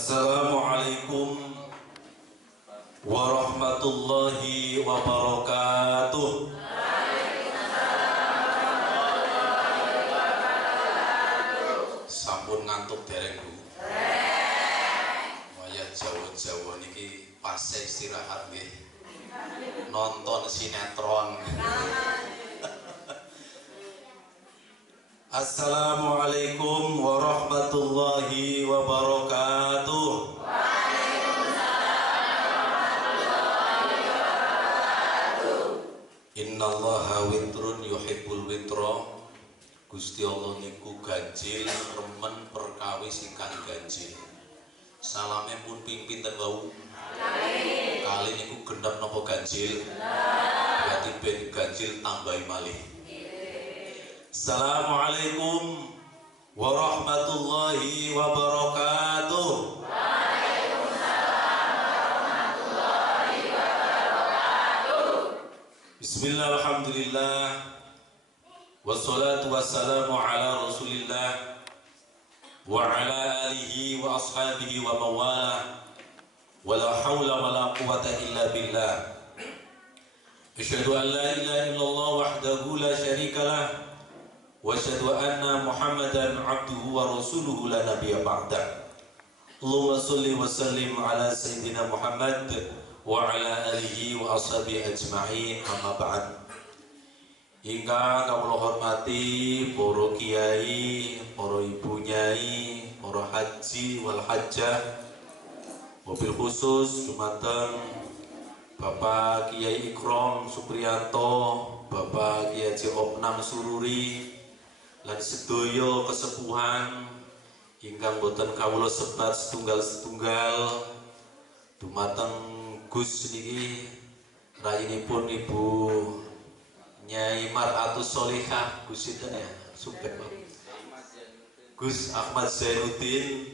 Assalamualaikum warahmatullahi wabarakatuh. Sampun ngantuk dereng Bu? Wayah Jawa-Jawa niki pas istirahat nggih. Nonton sinetron. Assalamualaikum warahmatullahi wabarakatuh. Innallaha witrun yuhibbul witra. Gusti Allah niku ganjil remen perkawis ingkang ganjil. Salame pun ping pinten wau? Kali niku gendap napa ganjil? Berarti ben ganjil tambahi malih. Assalamualaikum warahmatullahi wabarakatuh. Bismillah, alhamdulillah, wassalatu wassalamu ala rasulillah wa ala alihi wa ashabihi wa mawalah, wa la hawla wa la quwata illa billah. Asyhadu an la ilaha illallah wahdahu la syarika lah, wa asyhadu anna Muhammadan abduhu wa rasuluhu la nabiyya ba'da. Allahumma sholli wa sallim ala sayyidina Muhammad wa ala alihi wa ashabihi ajma'in, amma ba'd. Ingkang kawula hormati para kiai, para ibu nyai, para haji wal hajjah, mobil khusus dumateng Bapak Kiai Ikrom Supriyanto, Bapak Kiai Haji Opnam Sururi, lan sedaya kesepuhan ingkang boten kawula sebat setunggal-setunggal dumateng Gus niki rayinipun Ibu Nyai Mar'atus Sholihah, Gus sinten ya? Supet Pak. Gus Ahmad Zainuddin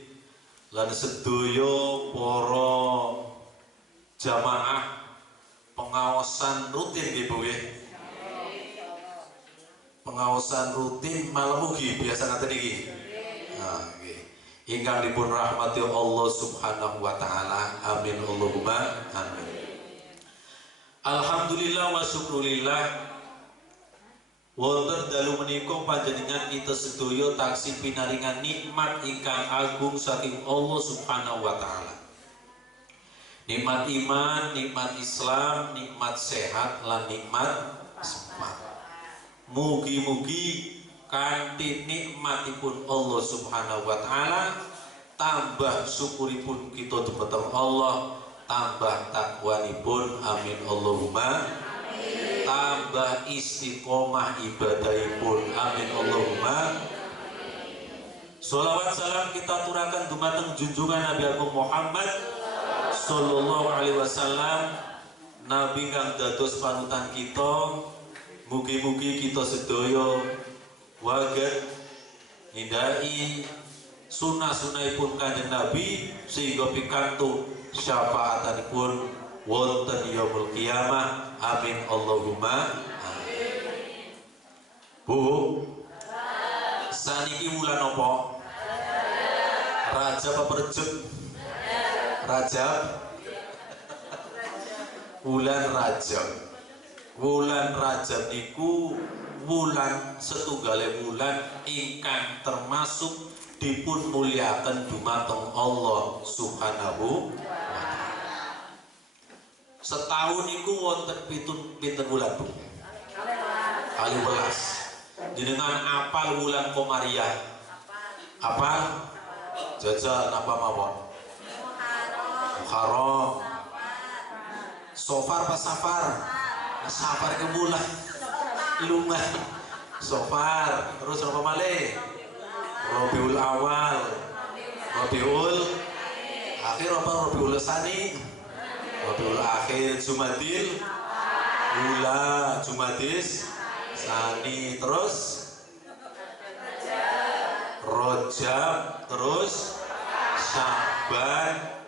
lan sedaya para jamaah pengawasan rutin nggih Bu nggih. Pengawasan rutin malam ugi biasa ngaten iki. Nah, nggih. Ingkang dipun rahmati Allah Subhanahu wa taala. Amin Allahumma amin. Alhamdulillah wa syukurillah. Wonten dalu menika panjenengan kita sedaya taksih pinaringan nikmat ingkang agung saking Allah Subhanahu wa taala. Nikmat iman, nikmat Islam, nikmat sehat lan nikmat semat. Mugi-mugi kanthi nikmatipun Allah Subhanahu wa taala tambah syukuripun kita dumateng Allah, tambah takwanipun, amin Allahumma amin. Tambah istiqomah ibadahipun, amin Allahumma amin. Sholawat salam kita aturaken dumateng junjungan Nabi Agung Muhammad sallallahu alaihi wasallam, nabi kang dados panutan kita. Mugi-mugi kita sedaya waget nindai sunah-sunahipun Kanjeng Nabi sehingga pikantuk syafaatanipun wonten yaumul qiyamah, amin Allahumma amin. Bu, saniki wulan apa? Rajab apa Rejab? Rajab. Wulan Rajab. Wulan Rajab niku wulan setunggale wulan ingkang termasuk dipun muliaken dumateng Allah Subhanahu wa taala. Setahun niku wonten pinten wulan Bu? 12. Jenengan apal wulan Komariah? Apal? Jajal napa mawon? Muharram. Sofar pas Safar? Safar ke bulan lumah Sofar, terus apa malih? Rabiul Awal, Rabiul Akhir, apa Rabiul Tsani? Rabiul Akhir, Jumadil Ula, Jumadis Tsani, terus Rajab, terus Syaban,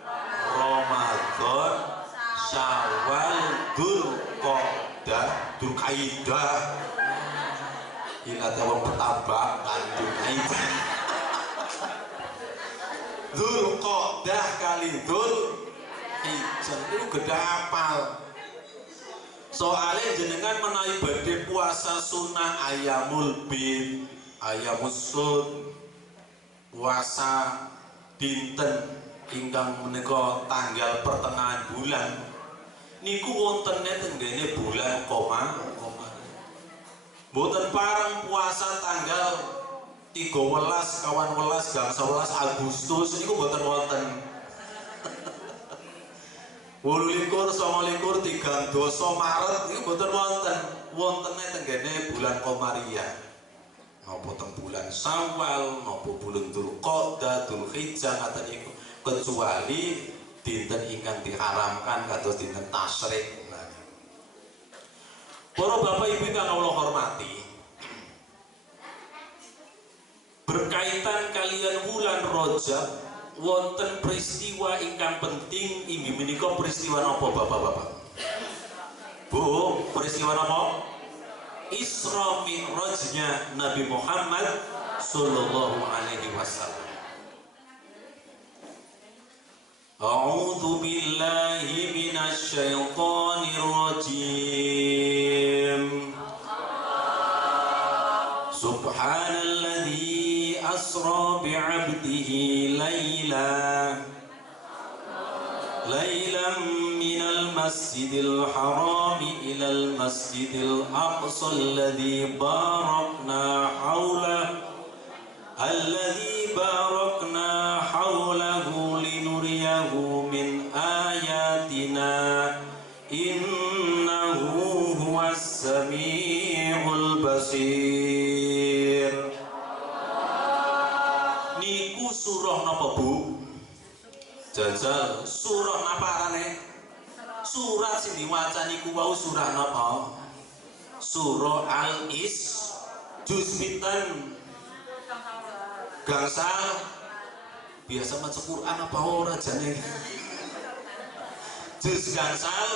Ramadan, Syawal, Dzulqa'dah. Ingat wong petabak kan Dzulqa'dah. Dzulqa'dah kali Dzulhijjah niku gedhe apal. Soale jenengan menawi badhe puasa sunah ayamul bid, ayamus sud, puasa dinten ingkang menika tanggal pertengahan bulan niku wontene tenggene bulan koma. Mboten pareng puasa tanggal 13 kawan 11 gang 11 Agustus niku mboten wonten. 28 29 3 Maret niku mboten wonten. Wontene tenggene bulan Komariah. Napa teng bulan Syawal, napa bulan Dzulqa'dah, Dzulhijjah ngaten niku, kecuali dinten ingkang diharamkan kados dinten tasyrik. Para bapak ibu kang Allah hormati, berkaitan kalian bulan Rajab wonten peristiwa ingkang penting inggih menika peristiwa napa bapak-bapak? Bu, peristiwa napa? Isra Mi'rajnya Nabi Muhammad sallallahu alaihi wasallam. A'udzu billahi minasy syaithanir rajim. Subhanalladzi asra bi'abdihi laylan minal masjidil haram ilal masjidil aqsa alladzi barakna hawlahu linuriyahu min ayatina innahu huwas samiul basir. Niku surah napa Bu? Jajal surah napa arane? Surat sing diwaca niku wau surah napa? Surah Al-Is juz pinten? Gangsal. Biasa maca Quran apa ora jane? Juz gangsal.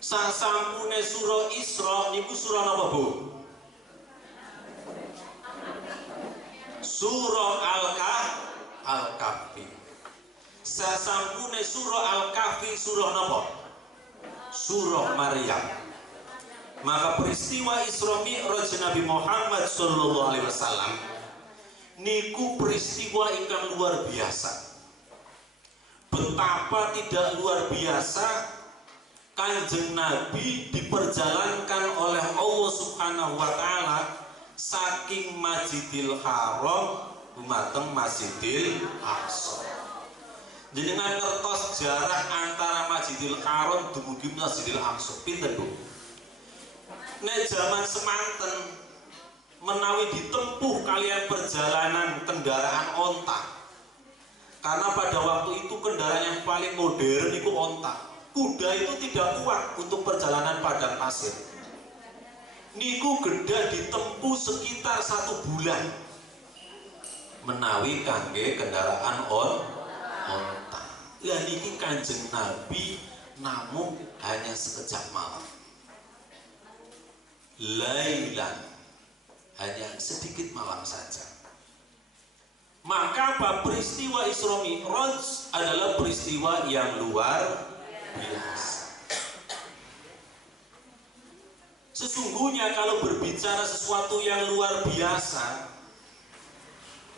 Sasampune surah Isra niku surah napa Bu? Surah Al-Kahfi. Sasampune surah Al-Kahfi surah napa? Surah Maryam. Maka peristiwa Isra Mi'raj Nabi Muhammad sallallahu alaihi wasallam niku peristiwa ingkang luar biasa. Betapa tidak luar biasa Kanjeng Nabi diperjalankan oleh Allah Subhanahu wa taala saking Masjidil Haram dumateng Masjidil Aqsa. Jenengan ngertos jarak antara Masjidil Haram dumugi Masjidil Aqsa pinten Bu? Nek zaman semanten menawi ditempuh kalian perjalanan kendaraan onta, karena pada waktu itu kendaraan yang paling modern itu onta. Kuda itu tidak kuat untuk perjalanan padang pasir. Niku geda ditempuh sekitar 1 bulan menawi kangge kendaraan onta. Lah niki Kanjeng Nabi namung hanya sekejap malam. Lailan, hanya sedikit malam saja. Maka peristiwa Isra Mi'raj adalah peristiwa yang luar biasa. Sesungguhnya kalau berbicara sesuatu yang luar biasa,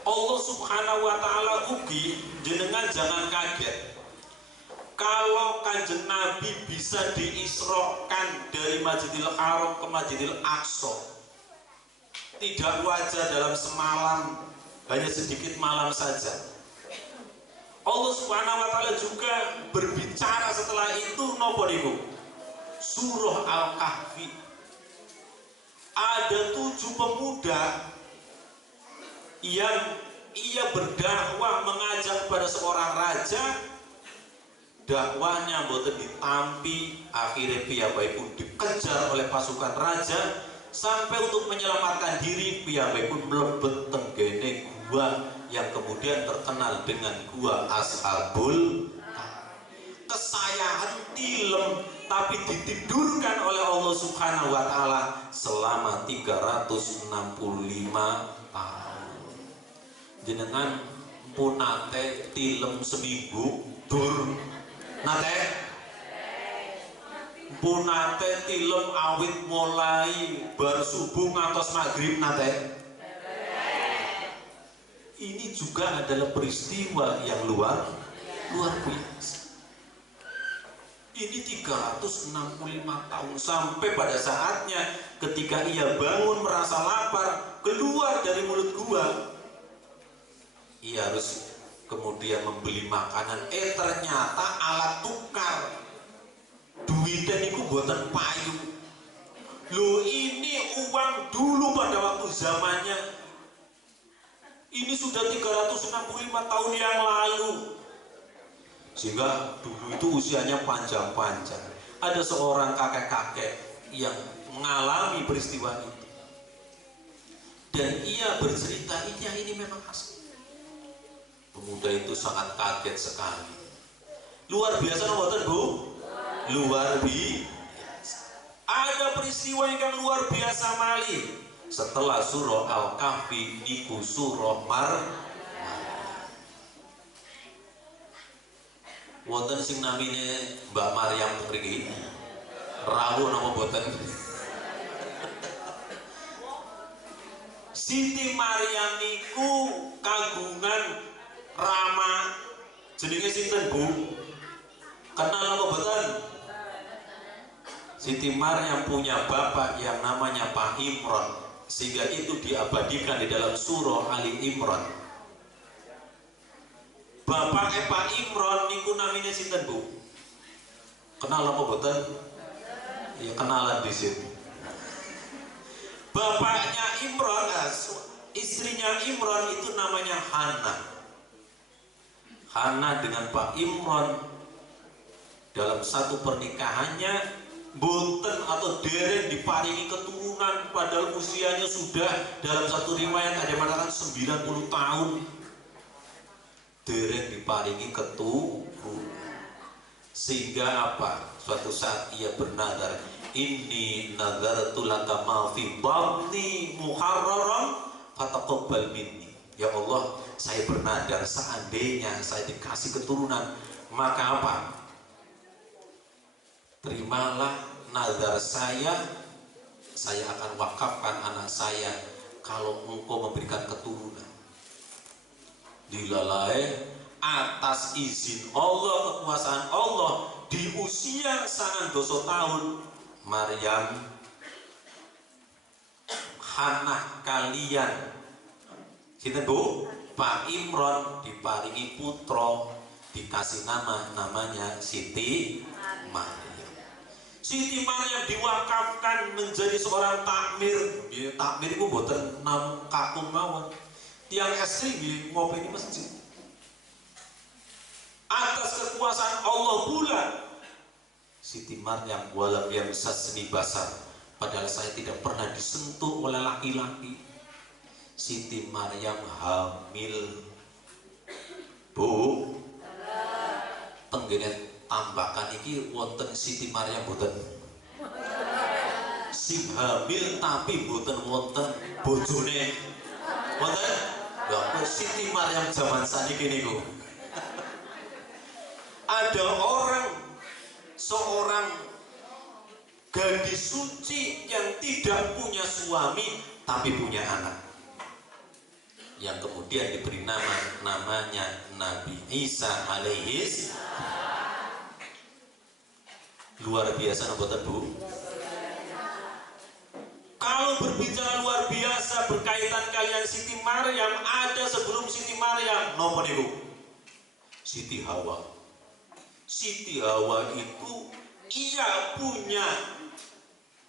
Allah Subhanahu wa taala ugi jenengan jangan kaget. Kalau Kanjeng Nabi bisa diisrokan dari Masjidil Haram ke Masjidil Aqsa, tidak wajar dalam semalam, hanya sedikit malam saja. Allah Subhanahu wa taala juga berbicara setelah itu napa niku? Surah Al-Kahfi. Ada 7 pemuda yang ia berdakwah mengajak pada seorang raja. Dakwahnya mboten ditampi, akhirnya piyambakipun dikejar oleh pasukan raja sampai untuk menyelamatkan diri piyambakipun mlebet tenggene gua yang kemudian terkenal dengan gua Ashabul kesayangan tilem, tapi ditidurkan oleh Allah Subhanahu wa taala selama 365 tahun. jenengan pun nate tilem seminggu dur nate pun nate tilem awit mulai bar subuh ngantos maghrib nate. Ini juga adalah peristiwa yang luar biasa. Ini 365 tahun sampai pada saatnya ketika ia bangun merasa lapar keluar dari mulut gua, ia harus kemudian membeli makanan. Ternyata alat tukar duitnya niku buatan payu. Loh, ini uang dulu pada waktu zamannya. Ini sudah 365 tahun yang lalu. Sehingga dulu itu usianya panjang-panjang. Ada seorang kakek-kakek yang mengalami peristiwa itu, dan ia bercerita ini memang asli. Pemuda itu sangat kaget sekali. Luar biasa nomor Bu? Luar biasa. Ada peristiwa yang luar biasa malih. Setelah surah Al-Kahfi niku surah wonten sing namine Mbak Maryam mriki rawuh napa boten? Siti Maryam niku kagungan rama jenenge sinten Bu? Kenal apa boten? Siti Maryam punya bapak yang namanya Pak Imron, sehingga itu diabadikan di dalam surah Ali Imran. Bapak Pak Imron niku namanya sinten Bu? Kenal apa boten? Ya kenalan di sini. Bapaknya Imron, istrinya Imron itu namanya Hana. Hana dengan Pak Imron dalam satu pernikahannya boten atau dereng diparingi keturunan, padahal usianya sudah dalam satu riwayat ada yang mengatakan 90 tahun. Dereng diparingi keturunan, sehingga apa? Suatu saat ia bernadar, inni nadartu laka ma fi batni muharraran fataqabbal minni. Ya Allah, saya bernadar seandainya saya dikasih keturunan, maka apa? Terimalah nazar saya akan wakafkan anak saya kalau engkau memberikan keturunan. Dilalai atas izin Allah, kekuasaan Allah, di usia 9 tahun Maryam Hana kalian sinten Bu? Pak Imron diparingi putra, dikasih namanya Siti Maryam. Siti Maryam diwakafkan menjadi seorang takmir. Takmir itu boten nam kakum mawon. Tiang ekstrim ngopi di masjid. Atas kekuasaan Allah pula Siti Maryam walam yamsasni basar, padahal saya tidak pernah disentuh oleh laki-laki. Siti Maryam hamil. Bu, tenggene tambakan iki wonten Siti Maryam boten sing hamil tapi boten wonten bojone wonten. Lha Siti Maryam zaman saniki niku ada seorang gadis suci yang tidak punya suami tapi punya anak, yang kemudian diberi namanya Nabi Isa alaihis. Luar biasa napa Bu? Kalau berbicara luar biasa berkaitan kalian Siti Maryam, ada sebelum Siti Maryam napa niku? Siti Hawa. Siti Hawa itu ia punya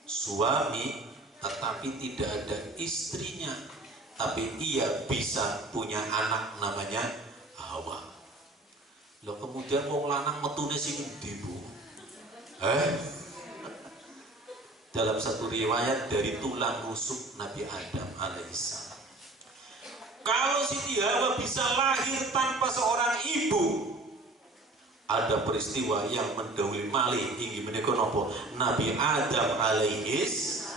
suami tetapi tidak ada istrinya, tapi ia bisa punya anak namanya Hawa. Loh, kemudian wong lanang metune sing endi Bu? Dalam satu riwayat dari tulang rusuk Nabi Adam alaihissalam. Kalau Siti Hawa bisa lahir tanpa seorang ibu, ada peristiwa yang mendahului malih inggih menika napa? Nabi Adam alaihis.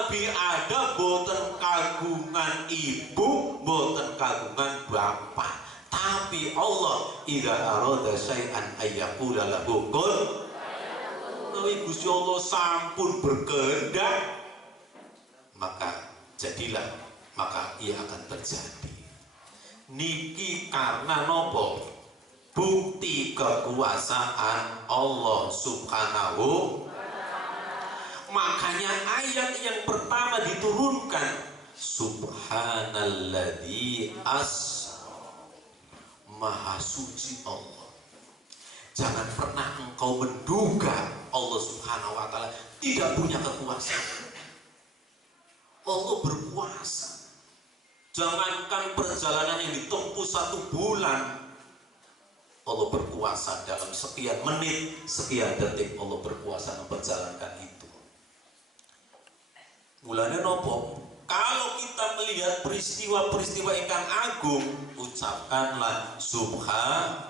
Nabi Adam boten kagungan ibu, boten kagungan bapak, tapi Allah idza arada syai'an ayyaqula lahu kun. Nabi Gusti Allah sampun berkehendak, maka jadilah, maka ia akan terjadi. Niki karena nopo? Bukti kekuasaan Allah Subhanahu. Makanya ayat yang pertama diturunkan, Subhanalladzi Maha suci Allah. Jangan pernah engkau menduga Allah Subhanahu wa ta'ala tidak punya kekuasaan. Allah berkuasa. Jangankan perjalanan yang ditempuh 1 bulan, Allah berkuasa dalam sekian menit, sekian detik. Allah berkuasa memperjalankan itu. Mulanya nopo? Kalau kita melihat peristiwa-peristiwa ingkang agung, ucapkanlah Subhanallah.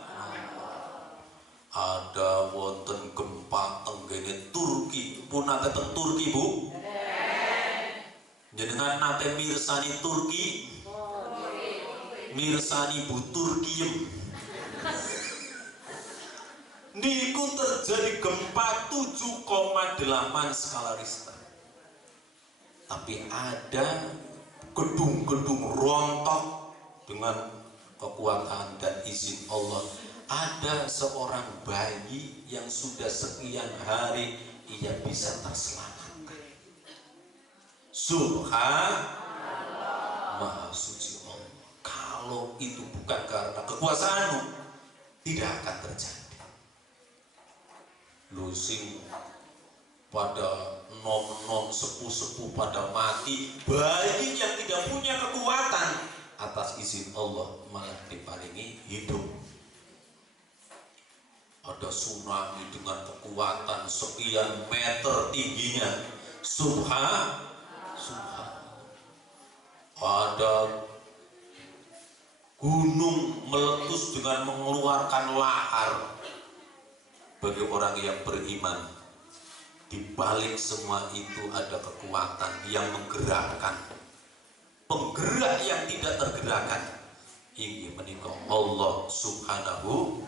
Ada wonten gempa tenggene Turki, pun nate teng Turki Bu? Jenengan nate mirsani Turki? Mirsani Bu Turkiem. Niku terjadi gempa 7,8 skala Richter. Tapi ada gedung-gedung rontok dengan kekuatan dan izin Allah. Ada seorang bayi yang sudah sekian hari ia bisa terselamatkan. Subhanallah, Maha suci Allah. Kalau itu bukan karena kekuasaanmu, tidak akan terjadi. Lusin pada nom-nom sepuh-sepuh pada mati, bayi yang tidak punya kekuatan, atas izin Allah malah diparingi hidup. Ada tsunami dengan kekuatan sekian meter tingginya, subhan. Ada gunung meletus dengan mengeluarkan lahar. Bagi orang yang beriman, di balik semua itu ada kekuatan yang menggerakkan, penggerak yang tidak tergerakkan. Ini menikah Allah Subhanahu.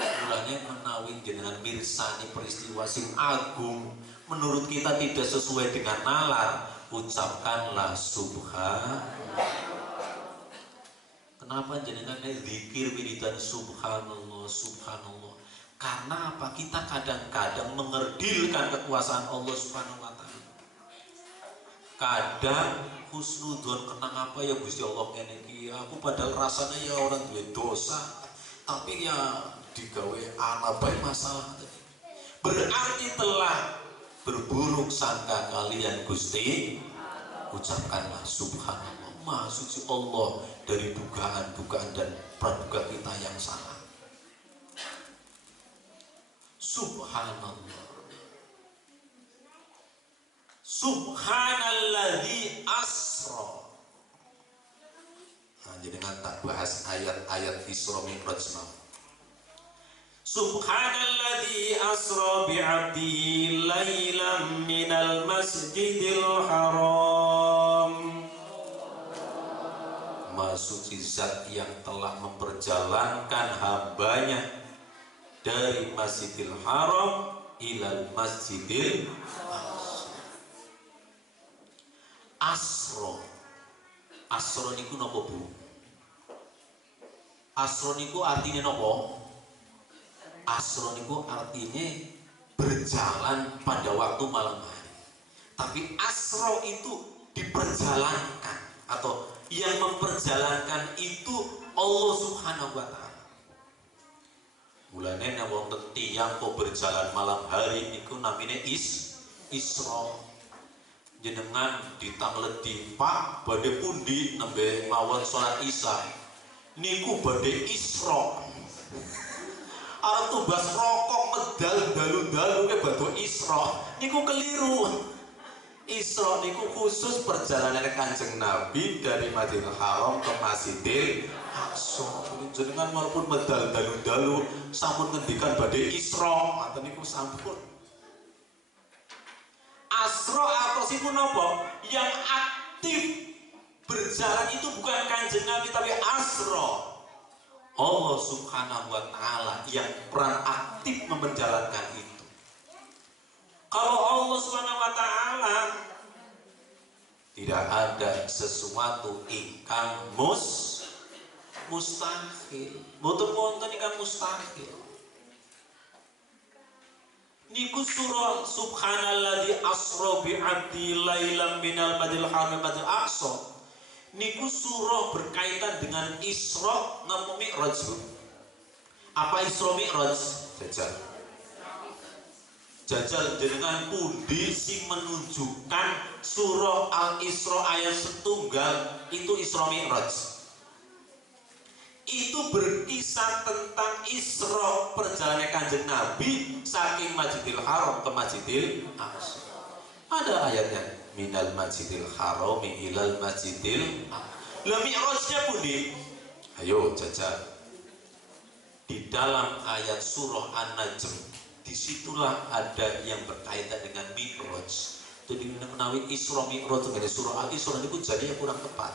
Mulanya menawi dengan mirsani peristiwa sing agung, menurut kita tidak sesuai dengan nalar, ucapkanlah Subhanallah. Kenapa jenengan zikir wiridan Subhanallah, Subhanallah? Karena apa? Kita kadang-kadang mengerdilkan kekuasaan Allah Subhanahu wa ta'ala. Kadang husnudzon, kenang apa ya Gusti Allah ini, aku padahal rasanya ya orang duwe dosa, tapi ya digawe anak baik masalah. Berarti telah berburuk sangka kalian Gusti. Ucapkanlah Subhanallah, Maha suci Allah dari dugaan-dugaan dan praduga kita yang salah. Subhanallah. Subhanalladzi asra. Nah, jadi tak bahas ayat-ayat Isra Mi'raj mau. Subhanalladzi asra bi'abdihi lailan minal masjidil haram. Maha suci zat yang telah memperjalankan hambanya dari Masjidil Haram ilal Masjidil Asro. Asro niku napa Bu? Asro niku artinya napa? Asro niku artinya berjalan pada waktu malam hari. Tapi asro itu diperjalankan, atau yang memperjalankan itu Allah Subhanahu wa ta'ala. Mulane nek wonten tiyang kok berjalan malam hari niku namine Isra. Jenengan ditangledi Pak badhe pundi nembe mawon salat Isya. Niku badhe Isra. Arep tumbas rokok medal dalu-dalu ke badhe Isra. Niku keliru. Isra niku khusus perjalanan Kanjeng Nabi dari Masjidil Haram ke Masjidil Aqsa. Jenengan walaupun medal dalu-dalu sampun ngendikan badhe Isra, ngoten niku sampun. Asro atau siku nopo yang aktif berjalan itu bukan Kanjeng Nabi tapi asro. Allah Subhanahu wa Ta'ala yang peran aktif menjalankan itu. Kalau Allah Subhanahu wa Ta'ala tidak ada sesuatu ingkang mustahil. Mboten wonten ingkang mustahil. Niku surah Subhanalladzi asra bi 'abdi lailam minal madil haram madil aqsa. Niku surah berkaitan dengan Isra napa Mi'raj. Apa Isra Mi'raj? Jajal jenengan pundi sing menunjukkan surah Al-Isra ayat setunggal itu Isra Mi'raj. Itu berkisah tentang Isra perjalanan Kanjeng Nabi saking Masjidil Haram ke Masjidil Aqsa. Ada ayatnya minal Masjidil Harami ilal Masjidil Aqsa. Lah Mi'rajnya pundi? Ayo jajal. Di dalam ayat surah An-Najm disitulah ada yang berkaitan dengan Mi'raj. Jadi menawi Isra Mi'raj dengan surah Al-Isra itu jadi kurang tepat.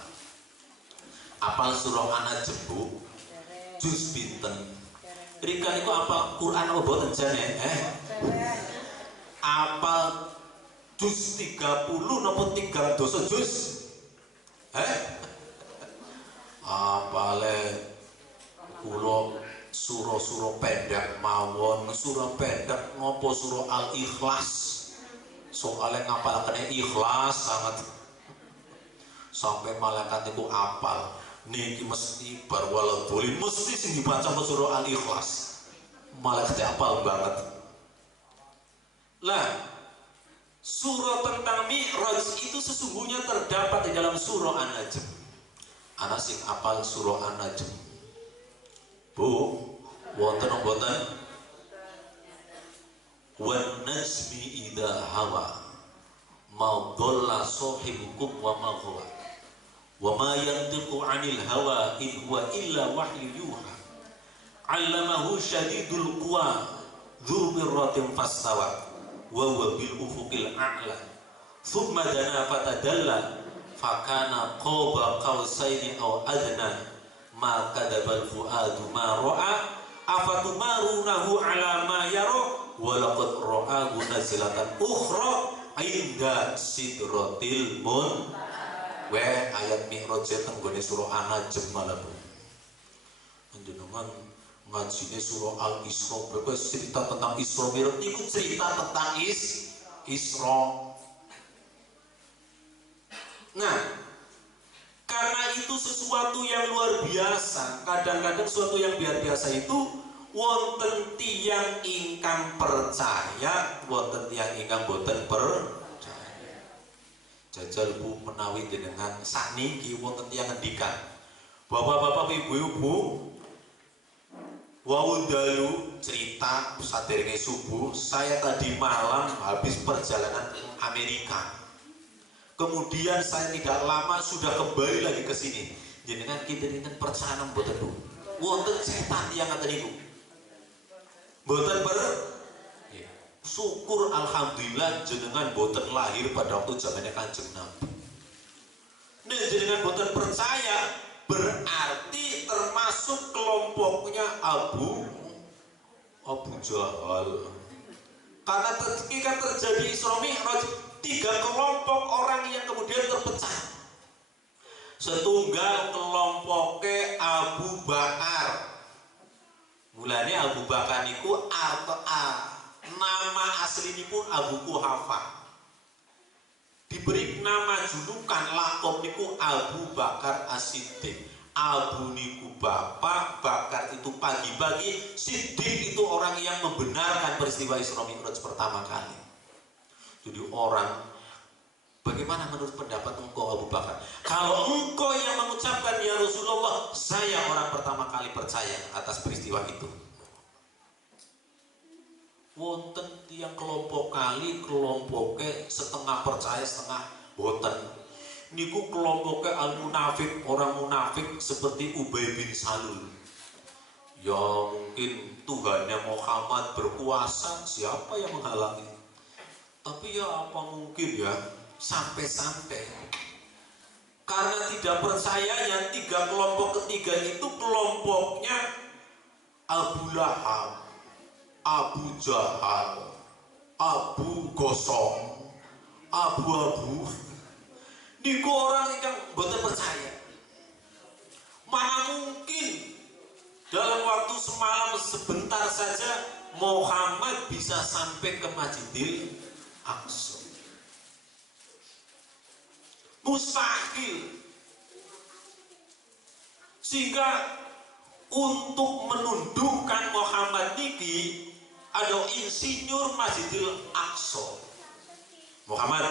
Apal surah An-Najm Bu? Juz pinten? Rika niku apa Quran apa boten jane? Apal juz 30 napa 3 dosa juz? Apale kula surah-surah pendek mawon, surah pendek ngopo surah Al-Ikhlas. Soale ngapalkene ikhlas sangat. Sampai malaikat itu apal. Niki mesti barwaladuli mesti sing dibaca surah Al-Ikhlas. Malaikat apal banget. Lah, surah tentang Mi'raj itu sesungguhnya terdapat di dalam surah An-Najm. Ana sing apal surah An-Najm. Bu, wonten mboten? Wan najmi idza hawa ma dhalla sahibukum wa ma ghawa wa ma yantiqu 'anil hawa in huwa illa wahyu yuha 'allamahu syadidul quwa dzu mirratin fastawa wa huwa bil ufuqil a'la thumma dana fatadalla fakana qaba qausaini aw adna ma kadabal fuadu ma ra'a afatumarunahu ala ma yara wa laqad ra'ahu nazilatan ukhra inda sidratil muntaha. Ayat Mi'raj tenggone surah An-Najm malah Bu. Panjenengan ngajine surah Al-Isra berarti cerita tentang Isra Mi'raj niku cerita tentang Isra. Nah, karena itu sesuatu yang luar biasa. Kadang-kadang sesuatu yang biasa itu wonten tiyang ingkang percaya, wonten tiyang ingkang boten percaya. Jajal Bu menawi jenengan sakniki wonten tiyang ngendikan, Bapak-bapak, ibu-ibu, wau dalu cerita saderenge subuh, saya tadi malam habis perjalanan Amerika. Kemudian saya tidak lama sudah kembali lagi ke sini. Jenengan kinten-kinten percaya mboten Bu? Wonten setan yang ngaten niku. Mboten syukur alhamdulillah jenengan boten lahir pada waktu zamannya Kanjeng Nabi. Nek jenengan boten percaya berarti termasuk kelompoknya Abu Jahal. Karena ketika terjadi Isra Mi'raj 3 kelompok orang yang kemudian terpecah. Setunggal kelompoknya Abu Bakar. Mulanya Abu Bakar niku nama asli niku Abu Kuhafa. Diberi nama julukan lakop niku Abu Bakar As-Siddiq. Abu niku bapak, Bakar itu pagi-pagi, Siddiq itu orang yang membenarkan peristiwa Isra Mi'raj pertama kali. Jadi orang, bagaimana menurut pendapat engkau Abu Bakar? Kalau engkau yang mengucapkan ya Rasulullah, saya orang pertama kali percaya atas peristiwa itu. Wonten yang kelompok kali kelompoknya setengah percaya setengah boten. Niku kelompoknya al-munafik, orang munafik seperti Ubay bin Salul. Ya mungkin Tuhannya Muhammad berkuasa, siapa yang menghalangi? Tapi ya apa mungkin ya sampai-sampai karena tidak percayanya tiga kelompok ketiga itu kelompoknya Abu Lahab, Abu Jahal, Abu Gosong, Abu-abu. Niku orang yang boten percaya. Mana mungkin dalam waktu semalam sebentar saja Muhammad bisa sampai ke Masjidil Aqsa. Mustahil. Sehingga untuk menundukkan Muhammad niki ada insinyur Masjidil Aqsa. Muhammad,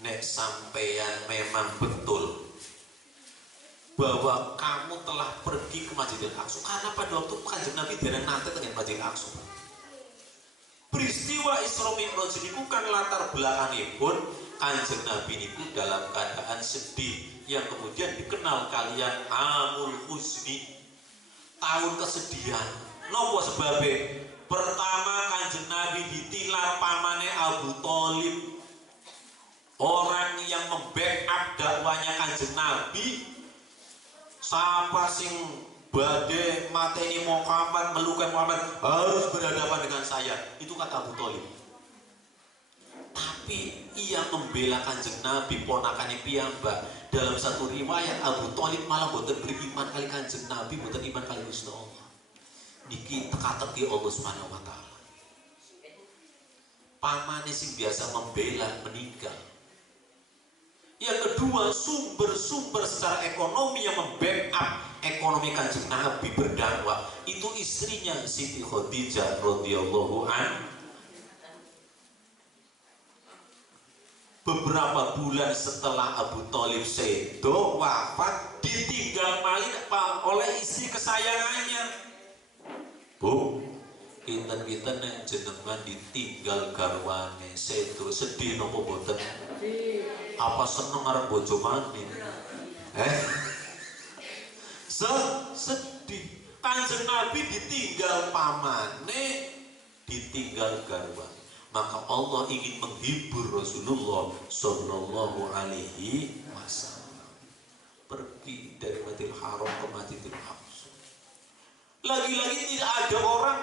nek sampeyan memang betul bahwa kamu telah pergi ke Masjidil Aqsa, karena pada waktu Kanjeng Nabi dereng nate teng Masjidil Aqsa. Peristiwa Isra Mi'raj niku kan latar belakangipun Kanjeng Nabi niku dalam keadaan sedih yang kemudian dikenal kalian Amul Husni, tahun kesedihan. Nopo sebabnya? Pertama Kanjeng Nabi ditilar pamane Abu Thalib, orang yang membackup dakwanya Kanjeng Nabi. Siapa sing badhe mateni Muhammad, melukai Muhammad harus berhadapan dengan saya, itu kata Abu Thalib. Tapi ia membela Kanjeng Nabi ponakannya piyambak. Dalam satu riwayat Abu Thalib malah boten beriman kali Kanjeng Nabi, boten iman kali Gusti Allah. Niki teka-teki Allah Subhanahu wa taala. Pamane sing biasa membela meninggal. Yang kedua, sumber-sumber secara ekonomi yang membackup ekonomi Kanjeng Nabi berdakwah itu istrinya Siti Khadijah radhiyallahu anha. Beberapa bulan setelah Abu Thalib sedo wafat, ditinggal malih oleh istri kesayangannya. Bu, kinten-kinten nek jenengan ditinggal garwane sedo sedih nopo boten? Apa seneng arep bojo mandi? Sedih. Kanjeng Nabi ditinggal pamane, ditinggal garwane. Maka Allah ingin menghibur Rasulullah Sallallahu Alaihi Wasallam, pergi dari Masjidil Haram ke Masjidil Aqsa. Lagi-lagi tidak ada orang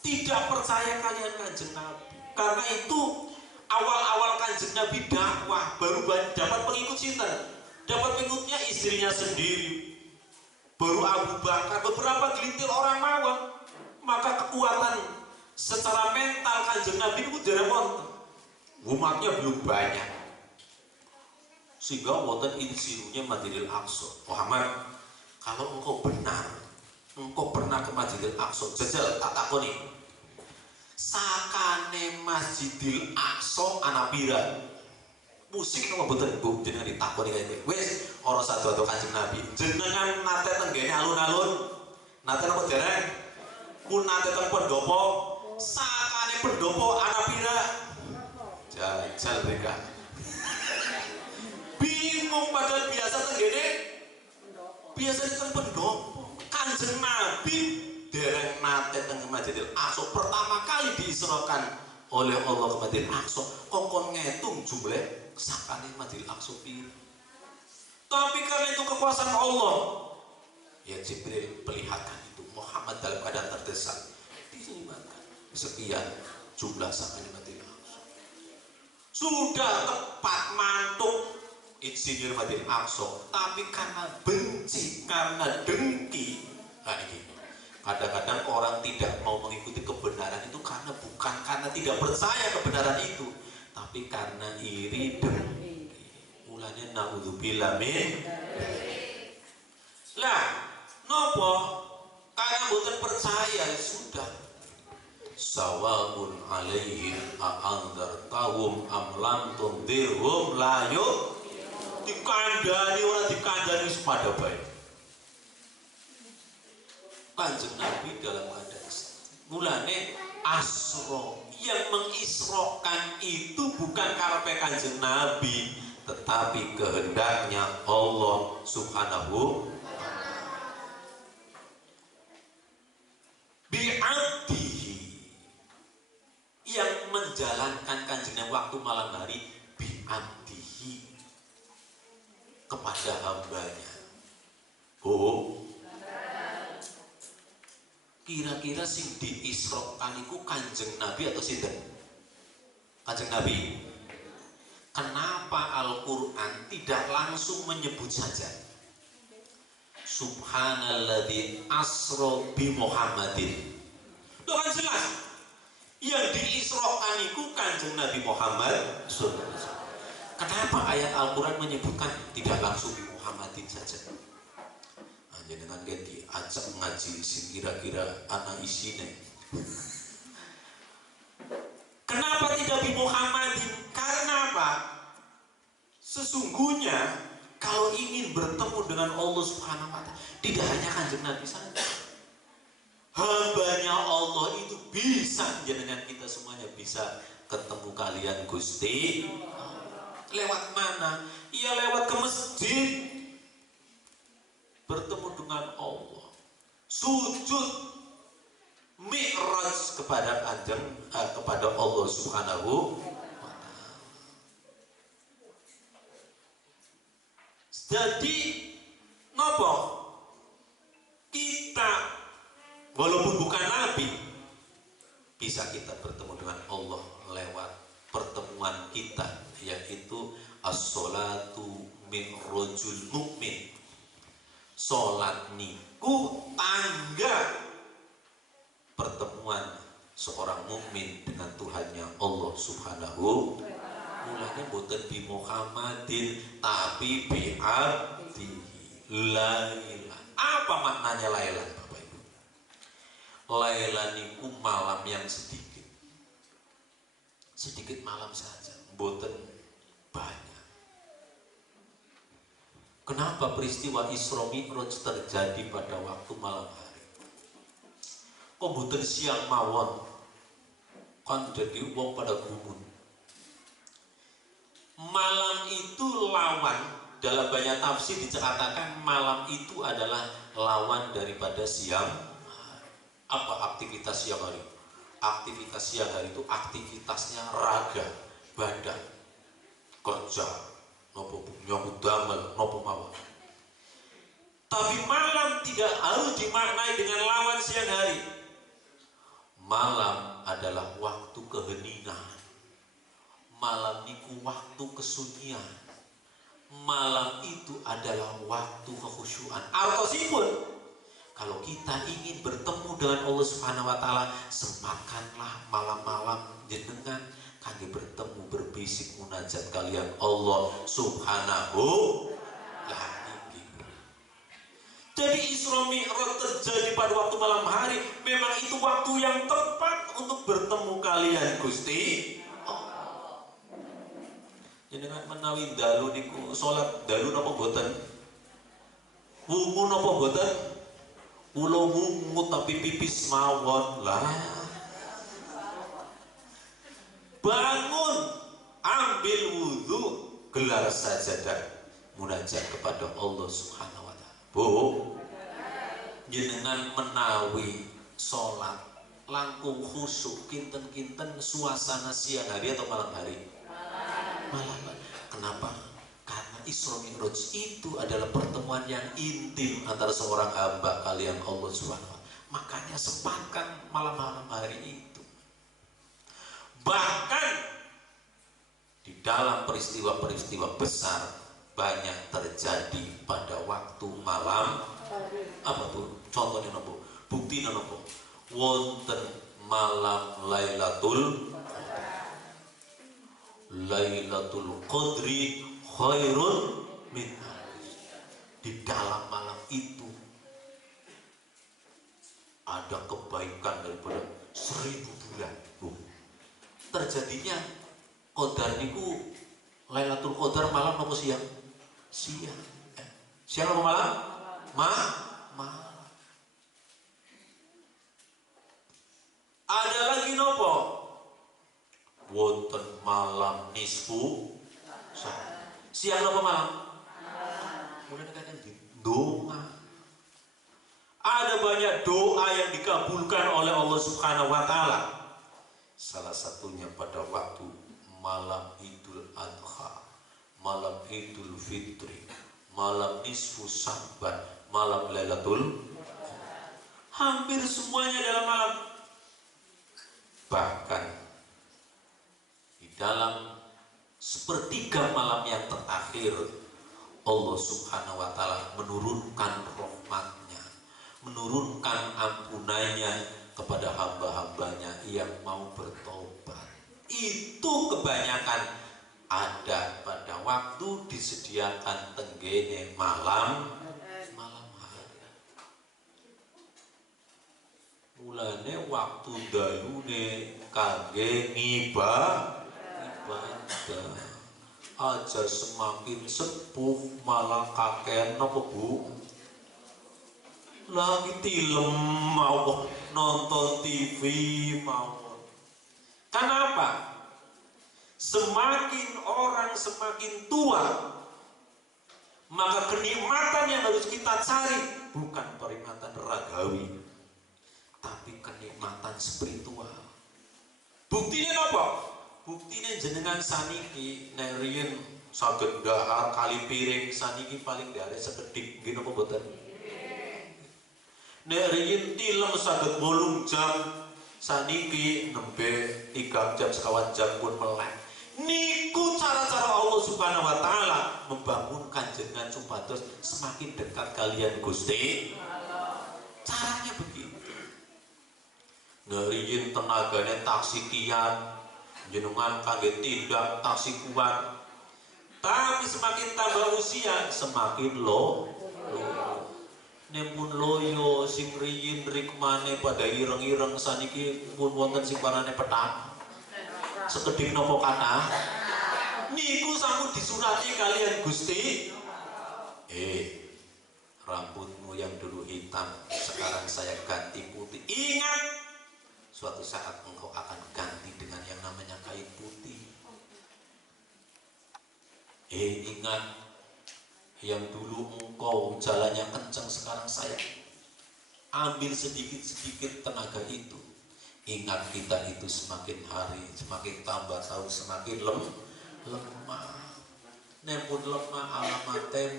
tidak percaya kalian Kanjeng Nabi. Karena itu awal-awal Kanjeng Nabi dakwah baru dapat pengikut sinten? Dapat pengikutnya istrinya sendiri, baru Abu Bakar, beberapa gelintir orang mawon. Maka kekuatan secara mental Kanjeng Nabi itu dereng wonten. Umatnya belum banyak. Sehingga wonten insinyurnya Masjidil Aqsa. Muhammad, kalau engkau benar, engkau pernah ke Masjidil Aqsa, jajal tak takoni. Sakane Masjidil Aqsa ana pira? Musik napa boten Bu jenengan ditakoni kaya wis ora sadaya Kanjeng Nabi. Jenengan nate tenggene alun-alun. Nate napa dereng? Pun nate teng pendopo. Sakane pendopo ana pira? Jajal mereka. Bingung padahal biasa tenggene. Biasa di teng pendopo. Kanjeng Nabi dereng nate teng Masjidil Aqsa pertama kali diisrokan oleh Allah ke Masjidil Aqsa. Kok ngitung jumlah sakane Masjidil Aqsa pira? Tapi karena itu kekuasaan Allah, ya Jibril perlihatkan itu Muhammad dalam keadaan terdesak. Disimpan sekian jumlah sakane Masjidil Aqsa. Sudah tepat mantuk insinyur Masjidil Aqsa, tapi karena benci, karena dengki. Nah ini kadang-kadang orang tidak mau mengikuti kebenaran itu karena bukan karena tidak percaya kebenaran itu, tapi karena iri dengki. Mulanya naudzubillah min. Lah, nopo? Karena boten percaya sudah. Sawabun alaihim a'andartahum am lam tundirhum la yu'minun. Dikandani ora dikandani sepada baik. Kanjeng Nabi dalam keadaan mulane asro yang mengisrokan itu bukan karepe Kanjeng Nabi, tetapi kehendaknya Allah Subhanahu bi'abdihi. Yang menjalankan Kanjeng sing diisrokan iku Kanjeng Nabi atau sinten? Kanjeng Nabi. Kenapa Al-Quran tidak langsung menyebut saja Subhanalladzi asra bi Muhammadin? Itu kan jelas. Yang diisrokan itu Kanjeng Nabi Muhammad SAW. Kenapa ayat Al-Quran menyebutkan tidak langsung bi Muhammadin saja? Jangan ganti ajak ngaji sing kira-kira anak isine. Kenapa tidak bi Muhammadin? Karena apa? Sesungguhnya kalau ingin bertemu dengan Allah Subhanahu wa Ta'ala, tidak hanya Kanjeng Nabi saja. Hambanya Allah itu bisa, jenengan kita semuanya bisa ketemu kalian Gusti. Lewat mana? Iya lewat ke masjid. Bertemu dengan Allah. Sujud Mi'raj kepada kepada Allah Subhanahu wa Ta'ala. Jadi ngopo? Kita walaupun bukan nabi bisa kita bertemu dengan Allah lewat pertemuan kita, yaitu as-sholatu min rajul mukmin. Salat niku tangga pertemuan seorang mukmin dengan Tuhannya Allah Subhanahu. Mulanya boten bi Muhammadin tapi bi abdi laila. Apa maknanya laila Bapak Ibu? Laila niku malam yang sedikit. Sedikit malam saja, boten banyak. Kenapa peristiwa Isra Mi'raj terjadi pada waktu malam hari? Kok boten siang mawon? Kan jadi wong pada gumun. Malam itu lawan, dalam banyak tafsir dikatakan malam itu adalah lawan daripada siang. Apa aktivitas siang hari? Aktivitas siang hari itu aktivitasnya raga, badan, kerja, nopo nyambut damel, nopo mawon. Tapi malam tidak harus dimaknai dengan lawan siang hari. Malam adalah waktu keheningan. Malam niku waktu kesunyian. Malam itu adalah waktu kekhusyuan. Artosipun, kalau kita ingin bertemu dengan Allah Subhanahu wa Ta'ala, sempatkanlah malam-malam jenengan kangge bertemu berbisik munajat kalian Allah Subhanahu wa Ta'ala. Jadi Isra Mi'raj terjadi pada waktu malam hari. Memang itu waktu yang tepat untuk bertemu kalian Gusti. Jenengan menawi dalu niku salat dalu napa boten? Wungu napa boten? Kula wungu tapi pipis mawon lah. Bangun, ambil wudhu, gelar sajadah, munajat kepada Allah Subhanahu wa Ta'ala. Bu, jenengan menawi salat langkung khusyuk kinten-kinten suasana siang hari atau malam hari? Malam. Kenapa? Karena Isra Mi'raj itu adalah pertemuan yang intim antara seorang hamba kalian Allah Subhanahu wa Ta'ala. Makanya sempatkan malam-malam hari itu. Bahkan di dalam peristiwa-peristiwa besar banyak terjadi pada waktu malam. Apa tuh? Contohnya nopo? Bukti nopo? Wonten malam Lailatul Qadri khairun min. Di dalam malam itu ada kebaikan daripada 1000 bulan. Terjadinya Qadar niku Lailatul Qadar malam apa siang? Siang. Siang apa malam? Malam. Ada lagi nopo? Wonten malam nisfu. Siang apa malam? Mulai kadang doa. Ada banyak doa yang dikabulkan oleh Allah Subhanahu wa Ta'ala. Salah satunya pada waktu malam Idul Adha, malam Idul Fitri, malam nisfu Sya'ban, malam Lailatul. Hampir semuanya dalam malam Bahkan di dalam sepertiga malam yang terakhir, Allah Subhanahu wa Ta'ala menurunkan rahmatnya, menurunkan ampunannya kepada hamba-hambanya yang mau bertobat. Itu kebanyakan ada pada waktu disediakan tenggene malam hari. Mulane waktu dayune kangge ibadah aja semakin sepuh malah kakean napa Bu? Lagi tilem mawon, nonton TV mawon. Kenapa? Semakin orang semakin tua, maka kenikmatan yang harus kita cari bukan kenikmatan ragawi, tapi kenikmatan spiritual. Buktinya apa? Buktinya jenengan saniki nek riyen saged ndahar kali piring saniki paling ndare sekedhik nggih napa boten? Nek riyen tilem saged 8 jam saniki nembe 3 jam sekawan jam pun melek. Niku cara-cara Allah Subhanahu wa Ta'ala membangunkan jenengan supados semakin dekat kalian Gusti. Caranya begitu. Ngeriyin tenagane taksi kian jenengan kangge tindak taksi kuat, tapi semakin tambah usia semakin nempun loyo sing riyin rikmane pada ireng-ireng saniki pun wonten sing parane petak sekedhik napa kata niku sampun disurati kalian Gusti. Rambutmu yang dulu hitam sekarang saya ganti putih. Ingat, suatu saat engkau akan ganti dengan yang namanya kain putih. Ingat, yang dulu engkau jalannya kencang sekarang saya ambil sedikit-sedikit tenaga itu. Ingat, kita itu semakin hari semakin tambah tahun semakin lemah. Nempun lemah alamatnya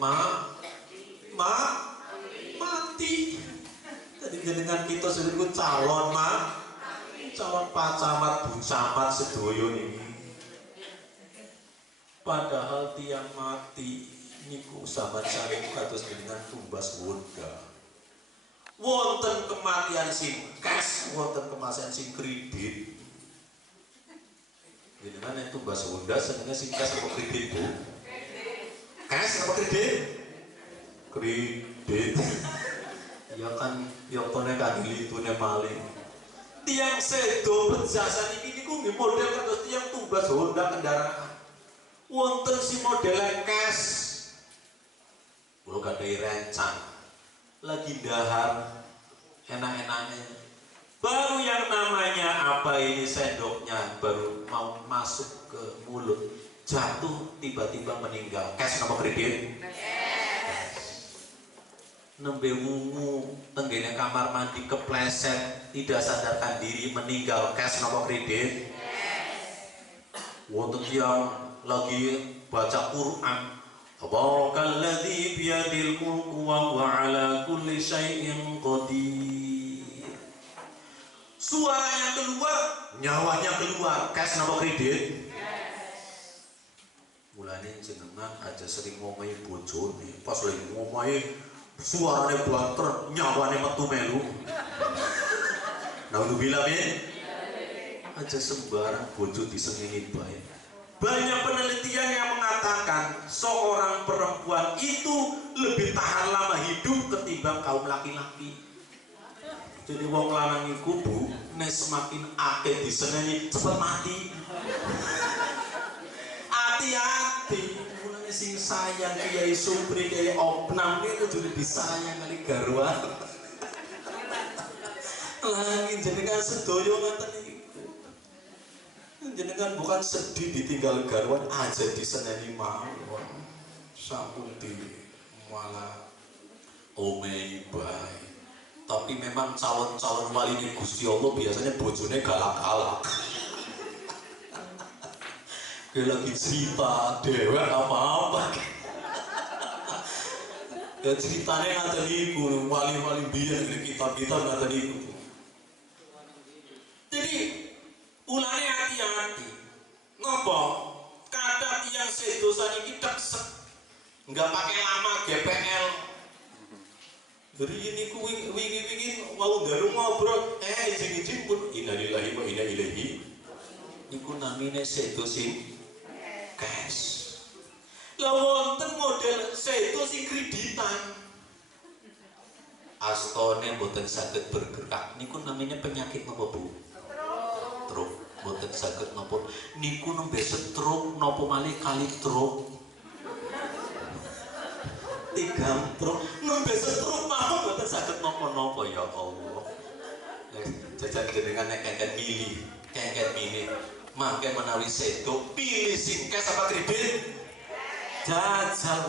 mati. Jadi dengan kita sendiri calon calon Pak Camat, Bu Camat sedoyo ini. Padahal tiang mati niku sama cari kados dengan tumbas Honda. Wonten kematian sing cash, wonten kematian sing kredit. Jenengan yang tumbas Honda senengnya sing cash apa kredit Bu? Cash apa kredit? Kredit. Ya kan, yang tone kaki itu maling. Tiang sedo penjasa ini niku nggih model kados tiang tumbas Honda kendaraan. Wonten si model cash. Kulo gadai rencang. Lagi dahar enak-enaknya. Baru yang namanya apa ini sendoknya baru mau masuk ke mulut, jatuh tiba-tiba meninggal. Cash apa kredit? Nembe wungu tenggene kamar mandi kepleset tidak sadarkan diri meninggal. Cash napa kredit? Wonten tiyang lagi baca Quran, Tabarakalladzi biyadil mulku wa huwa ala kulli syai'in qadir. Suaranya keluar, nyawanya keluar. Cash napa kredit? Mulane jenengan aja sering ngomahi bojone, pas lagi ngomahi suarane banter, nyawane metu melu. Naudzubillah min. Aja sembarang bojo disengeni bae. Banyak penelitian yang mengatakan seorang perempuan itu lebih tahan lama hidup ketimbang kaum laki-laki. Jadi wong lanang iku Bu, nek semakin akeh disengeni cepet mati. Hati-hati. Sing sayang Kiai Supri, Kiai Opnam itu kudu disayang kali garwan. Lagi jenengan sedoyo ngoten niku. Jenengan bukan sedih ditinggal garwan aja diseneni mawon. Sampun di malah omei bae. Tapi memang calon-calon wali ini Gusti Allah biasanya bojone galak-galak. Dia lagi cerita dewek apa-apa. Ya ceritanya ngaten niku, wali-wali biyen kita ngaten niku. Jadi apa? Kadang yang sedosan ini teksek, nggak pakai lama GPL. Jadi ini ku wingi mau garu ngobrol, izin pun innalillahi wa inna ilaihi. Iku namine sedosin cash. Lah wonten model sedosin kreditan. Astone mboten saged bergerak. Niku namanya penyakit napa Bu? Stroke. Mboten saged napa. Niku nembe stroke napa malih kali stroke. Tigang truk nembe stroke mawon mboten saged napa-napa ya Allah. Jajan jenengan nek kengken milih. Mangke menawi sedo pilih sing cash apa kredit? Jajal.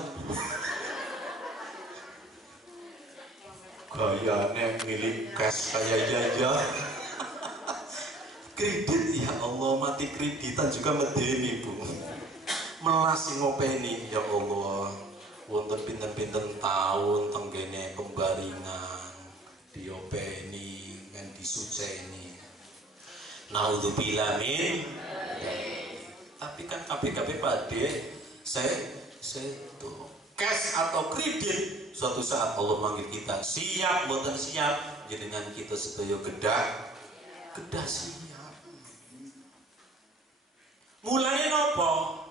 Gayane milih cash kaya jaja. Kredit ya Allah, mati kreditan juga medeni Bu. Melas ngopeni ya Allah. Wonten pinten-pinten tahun tenggene pembaringan diopeni kan disuceni. Naudzubillah min. Tapi kan KPKP pade saya itu cash atau kredit suatu saat Allah manggil kita siap mboten siap jenengan kita sedaya kedah siap. Mulane napa?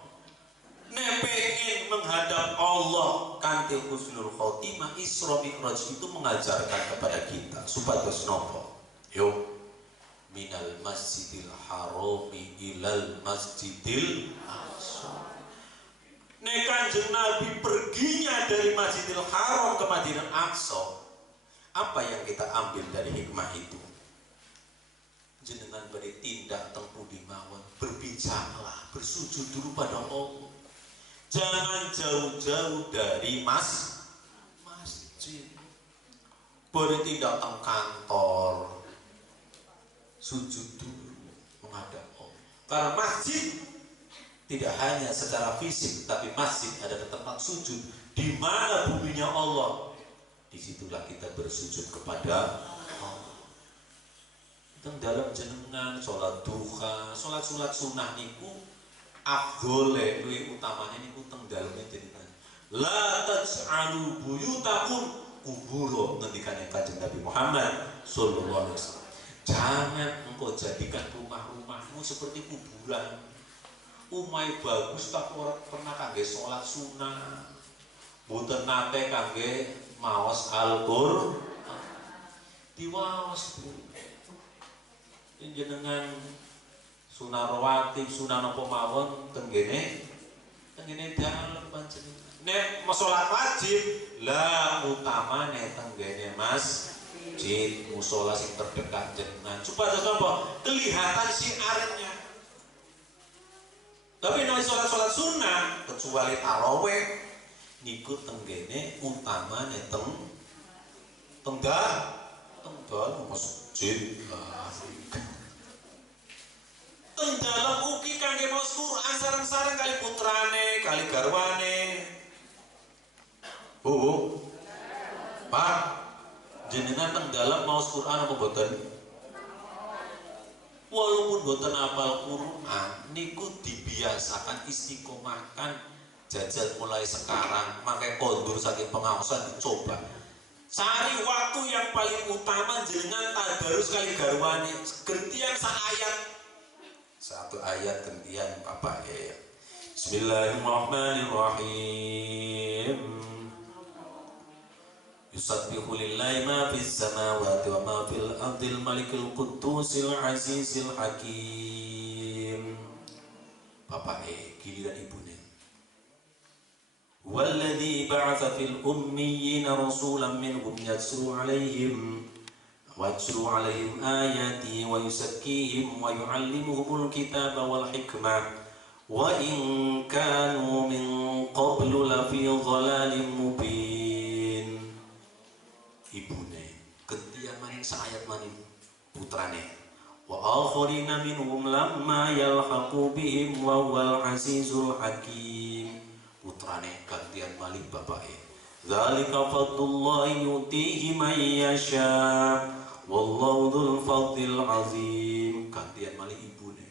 Nek pengen menghadap Allah kanthi husnul khotimah, Isra Mi'raj itu mengajarkan kepada kita supados nopo? Yo minal masjidil harami ilal masjidil aqsa. Nek Kanjeng Nabi perginya dari Masjidil Haram ke Madinah Aqsa, apa yang kita ambil dari hikmah itu? Jenengan beri tindak tempuh di mawon, berbicara, bersujud dulu pada Allah. Jangan jauh-jauh dari masjid. Boleh tidak ke kantor, sujud dulu menghadap Allah. Karena masjid tidak hanya secara fisik, tapi masjid adalah tempat sujud. Di mana buminya Allah, disitulah kita bersujud kepada Allah. Teng dalam jenengan sholat duha, sholat sunnah niku afdole luwih utamane niku teng daleme jenengan. La taj'alu buyutakum kubura, ngendikane Kanjeng Nabi Muhammad sallallahu alaihi wasallam. Jangan engkau jadikan rumah-rumahmu seperti kuburan. Umai bagus tak pernah kangge sholat sunnah, mboten nate kangge maos Al-Qur'an. Diwaos jenengan sunah rawatib, sunah napa mawon tenggene dalem panjenengan. Nek sholat wajib lah utamane tenggene masjid, mushola sing terdekat jenengan. Supaya apa? Kelihatan syiarnya. Tapi nek sholat sunnah kecuali tarawih niku tenggene utamane teng dalam masjid. Dalam uki kangge maos Quran sareng-sareng kali putrane, kali garwane. Bu, Pak, jenengan teng dalam maos Quran apa boten? Walaupun boten apal Quran, niku dibiasakan istiqomahkan jajal mulai sekarang, makai kondur saking pengawasan dicoba. Cari waktu yang paling utama jenengan tadarus kali garwane, gentian sak ayat. Satu ayat gantian Bapak ya. Bismillahirrahmanirrahim. Yusabbihu lillahi ma fis samawati wa ma fil ardil malikil quddusil azizil hakim. Bapak giliran ibune. Walladzi ba'atsa fil ummiyina rasulan minhum yatslu 'alaihim وَيَتْلُو عَلَيْهِمْ آيَاتِهِ وَيُزَكِّيهِمْ وَيُعَلِّمُهُمُ الْكِتَابَ وَالْحِكْمَةَ وَإِنْ كَانُوا مِنْ قَبْلُ لَفِي ضَلَالٍ مُبِينٍ. Ibune gentian maning saayat maning putrane. وَآخَرِينَ مِنْهُمْ لَمَّا يَلْحَقُوا بِهِمْ وَهُوَ الْعَزِيزُ الْحَكِيمُ. Putrane gantian maling bapake. Dzalika fadlullahi yu'tihi man yasha wallahu dzul fadlil azim. Gantian malih ibune.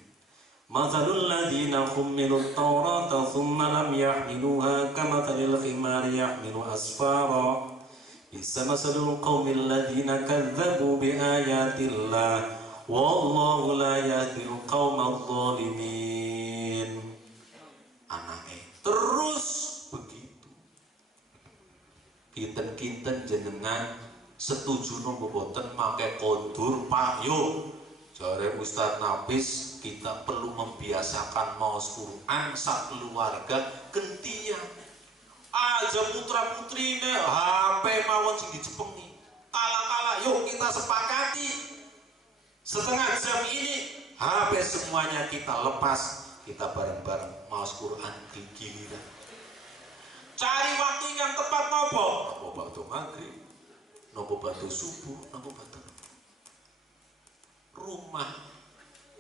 Mathalul ladzina hummilut Taurata tsumma lam yahmiluha kamathalil himari yahmilu asfara. Bisa masalul qaumil ladzina kadzdzabu biayatillah wallahu la yahdil qaumadz dzalimin. Anake terus begitu. Kinten-kinten jenengan setuju nopo boten make kondur Pak yo. Jare Ustaz Nafis, kita perlu membiasakan maos Quran sak keluarga gentian. Aja putra putrine HP mawon sing dicepengi. Kala-kala yuk kita sepakati setengah jam ini HP semuanya kita lepas, kita bareng-bareng maos Quran di giliran. Cari waktu yang tepat nopo? Nopo waktu maghrib, nopo waktu subuh, nopo waktu rumah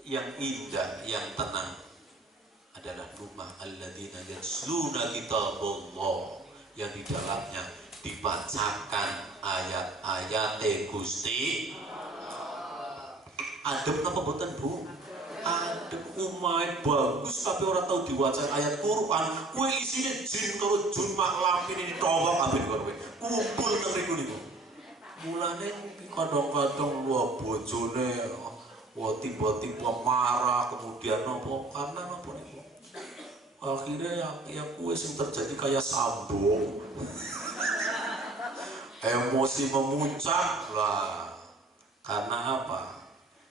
yang indah, yang tenang adalah rumah alladzina yasluna kitaballah, yang di dalamnya dibacakan ayat-ayat Gusti. Adem apa boten Bu? Adem, umai bagus tapi orang tahu diwaca ayat Quran. Kue isine jin karo jun mak lampin ini tolong kabeh kowe. Kumpul nang mriku niku. Mulane kadang-kadang wah bojone wah tiba-tiba marah, kemudian nopo karena nopo niku. Akhirnya ya kue sing terjadi kayak Sambo. Emosi memuncak lah. Karena apa?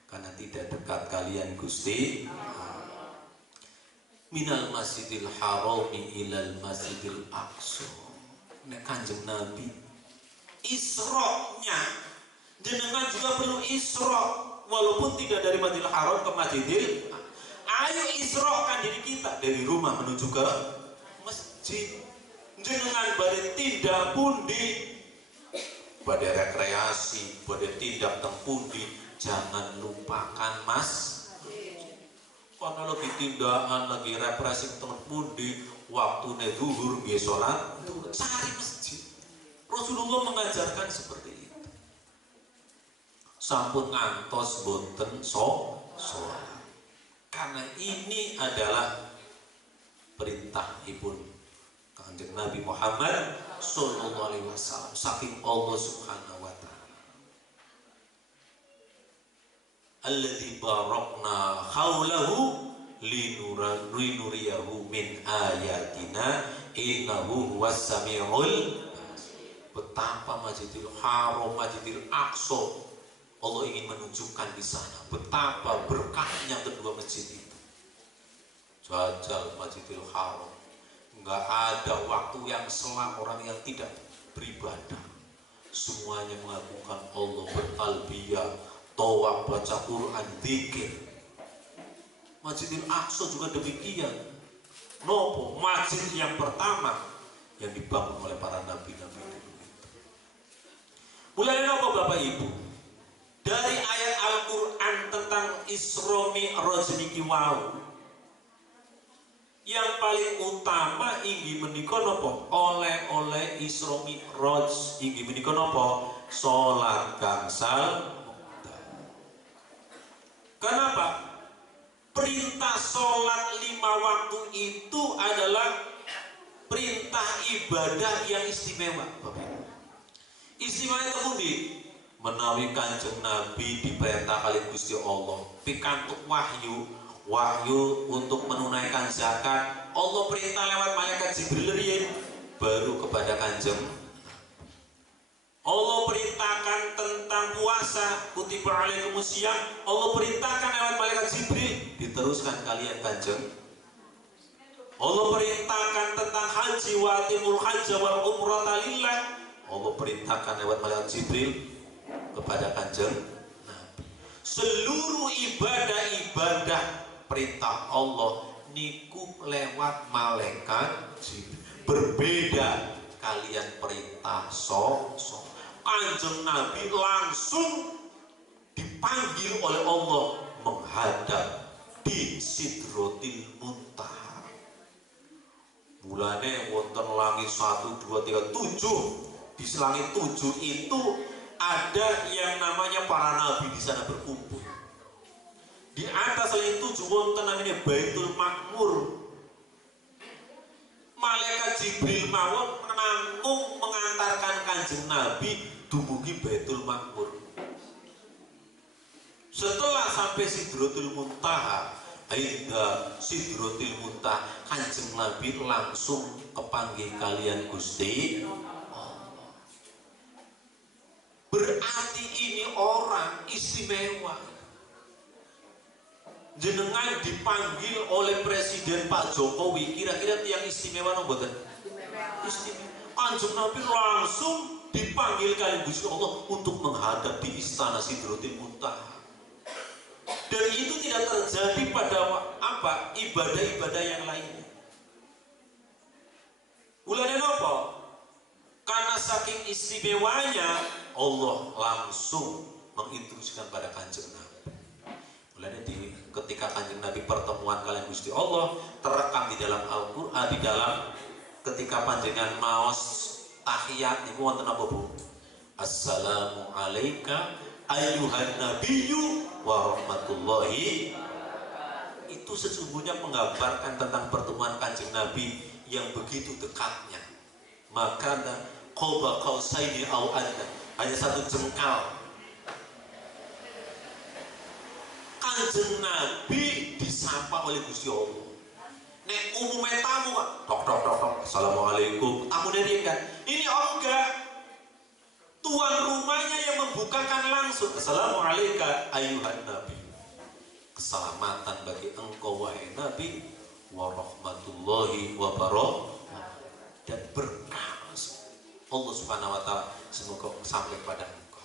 Karena tidak dekat kalian Gusti. Minal masjidil harami ilal masjidil aqsa. Nek Kanjeng Nabi Isra-nya jenengan juga perlu Isra, walaupun tidak dari Masjidil Haram ke Masjidil. Ayo Isra-kan diri kita dari rumah menuju ke masjid. Jenengan badhe tindak pundi, badhe rekreasi, badhe tindak teng pundi, jangan lupakan karena lagi tindakan, lagi represi teng pundi, waktune zuhur nggih salat, cari masjid. Rasulullah mengajarkan seperti itu. Sampun ngantos boten sholat. Karena ini adalah perintahipun Kanjeng Nabi Muhammad sallallahu alaihi wasallam saking Allah Subhanahu wa taala. Alladzi barakna haulahu linuriyahu min ayatina innahu huwas samiul. Betapa Masjidil Haram, Masjidil Aqsa, Allah ingin menunjukkan di sana betapa berkahnya kedua masjid itu. Jajal Masjidil Haram, nggak ada waktu yang selang orang yang tidak beribadah. Semuanya mengagukan Allah, bertalbiyah, tawaf, baca Quran, zikir. Masjidil Aqsa juga demikian. Nopo masjid yang pertama yang dibangun oleh para nabi-nabi dulu. Mulai nopo Bapak Ibu? Dari ayat Al-Quran tentang Isra Mi'raj niki wau, yang paling utama inggih menika napa? Oleh Isra Mi'raj inggih menika napa? Salat gangsal. Kenapa? Perintah salat 5 waktu itu adalah perintah ibadah yang istimewa, Bapak. Istimewa itu pundi? Menawi Kanjeng Nabi diperintah kali Gusti Allah pikantuk wahyu untuk menunaikan zakat, Allah perintah lewat malaikat Jibril riyen baru kepada Kanjeng. Allah perintahkan tentang puasa, kutiba alaikumusiyam, Allah perintahkan lewat malaikat Jibril, diteruskan kalian Kanjeng. Allah perintahkan tentang haji wa atimul hajja wal umrata lillah, Allah perintahkan lewat malaikat Jibril kepada Kanjeng Nabi. Seluruh ibadah perintah Allah niku lewat malaikat Jibril. Berbeda kalian perintah Kanjeng Nabi langsung dipanggil oleh Allah menghadap di Sidratil Muntaha. Mulane wonten langit 1, 2, 3, 7. Di langit 7 itu ada yang namanya para nabi di sana berkumpul. Di atas langit 7 tumuju wonten namine Baitul Makmur. Malaikat Jibril mawon nanggung mengantarkan Kanjeng Nabi dumugi Baitul Makmur. Setelah sampai Sidratul Muntaha, Ainda Sidratul Muntaha, Kanjeng Nabi langsung kepanggih kalian Gusti Allah. Berarti ini orang istimewa. Jenengan dipanggil oleh Presiden Pak Jokowi, kira-kira yang istimewa no mboten? Istimewa. Kanjeng Nabi langsung dipanggil kalian Gusti Allah untuk menghadap di istana Sidratul Muntaha. Dan itu tidak terjadi pada apa? Ibadah-ibadah yang lainnya. Ulane napa? Karena saking istimewanya Allah langsung menginstruksikan pada Kanjeng Nabi. Mulanya ketika Kanjeng Nabi pertemuan kalian Gusti Allah terekam di dalam Al-Qur'an, di dalam ketika panjenengan maos tahiyat niku wonten apa Bu? Assalamu alayka ayyuhan nabiyyu wa rahmatullahi. Itu sesungguhnya menggambarkan tentang pertemuan Kanjeng Nabi yang begitu dekatnya. Maka qaba qausaini au adna, hanya satu jengkal. Kanjeng Nabi disapa oleh Gusti Allah. Nek umumnya tamu kan, tok, assalamualaikum, tamu dari kan. Ini enggak. Tuan rumahnya yang membukakan langsung, assalamualaikum ayuhan Nabi. Keselamatan bagi engkau wahai Nabi, warahmatullahi wabarakatuh, dan berkah Allah Subhanahu wa taala semoga sampai pada engkau.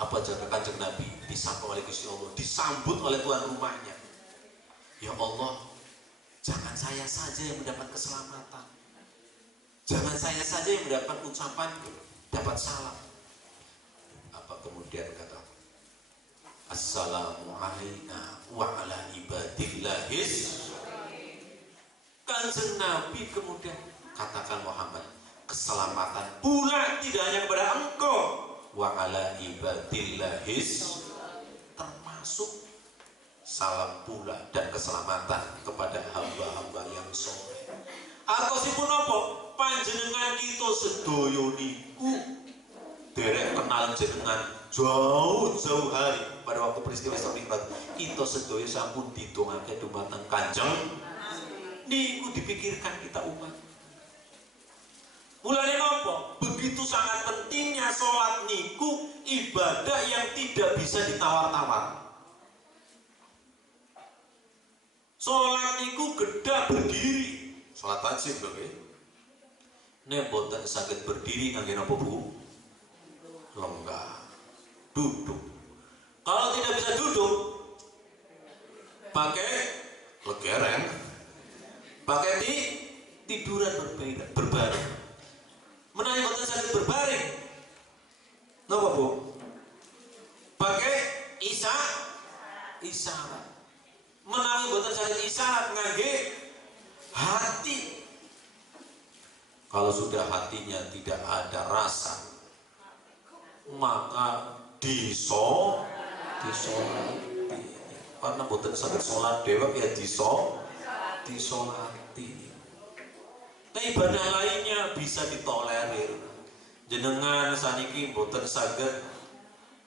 Apa jaga Kanjeng Nabi disapa oleh Gusti Allah, disambut oleh tuan rumahnya. Ya Allah, jangan saya saja yang mendapat keselamatan, jangan saya saja yang mendapat ucapan, dapat salam. Apa kemudian kata assalamu alayna wa ala ibadillahis. Kanjeng Nabi kemudian katakan Muhammad, keselamatan pula tidak hanya kepada engkau wa ala ibadillahis, termasuk salam pula dan keselamatan kepada hamba-hamba yang soleh. Atau sipun apa? Panjenengan kita sedaya niku derek kenal jenengan jauh-jauh hari pada waktu peristiwa Isra Mi'raj. Kita sedaya sampun didongake dumateng Kanjeng niku, dipikirkan kita umat. Mulane napa? Begitu sangat pentingnya sholat niku, ibadah yang tidak bisa ditawar-tawar. Sholat niku gedha berdiri, sholat wajib lho nggih. Nek boten saged berdiri kangge napa Bu? Lenggah. Duduk. Kalau tidak bisa duduk, pakai legeren, pakai tiduran berbaring. Menawi boten saged berbaring, napa Bu? Pakai isyarat. Menawi boten saged isyarat ngangge hati. Kalau sudah hatinya tidak ada rasa, maka disolati. Karena boten saged salat dewek ya disolati. Nah, ibadah lainnya bisa ditolerir. Jenengan saniki boten saged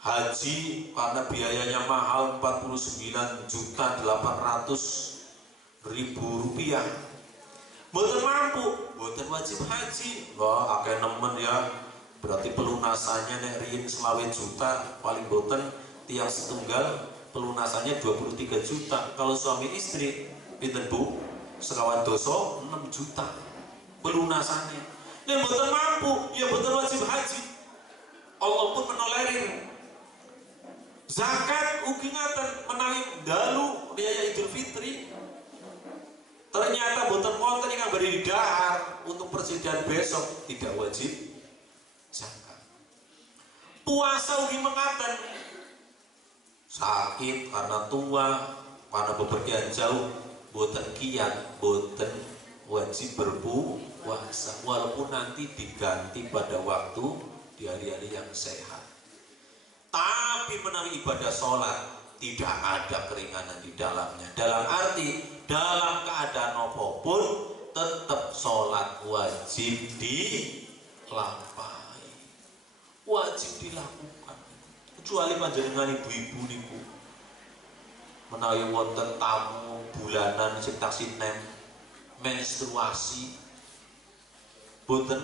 haji karena biayanya mahal 49.800.000 rupiah. Boten mampu, boten wajib haji. Wah, akeh nemen ya. Berarti pelunasannya nek riyin 20 juta, paling boten tiang setunggal pelunasannya 23 juta. Kalau suami istri pinten Bu? Sekawan doso 6 juta pelunasannya. Nek boten mampu, ya boten wajib haji. Allah pun menolerir. Zakat ugi ngaten menawi dalu biaya Idul Fitri. Ternyata boten wonten ingkang badhe didhahar untuk persediaan besok, tidak wajib zakat. Puasa ugi mekaten. Sakit karena tua, karena bepergian jauh, boten kiat, boten wajib berpuasa, walaupun nanti diganti pada waktu di hari-hari yang sehat. Tapi menawi ibadah sholat tidak ada keringanan di dalamnya. Dalam arti dalam keadaan apapun tetap sholat wajib dilampahi, wajib dilakukan. Kecuali panjenengan ibu-ibu niku menawi wonten tamu bulanan sing taksih menstruasi, boten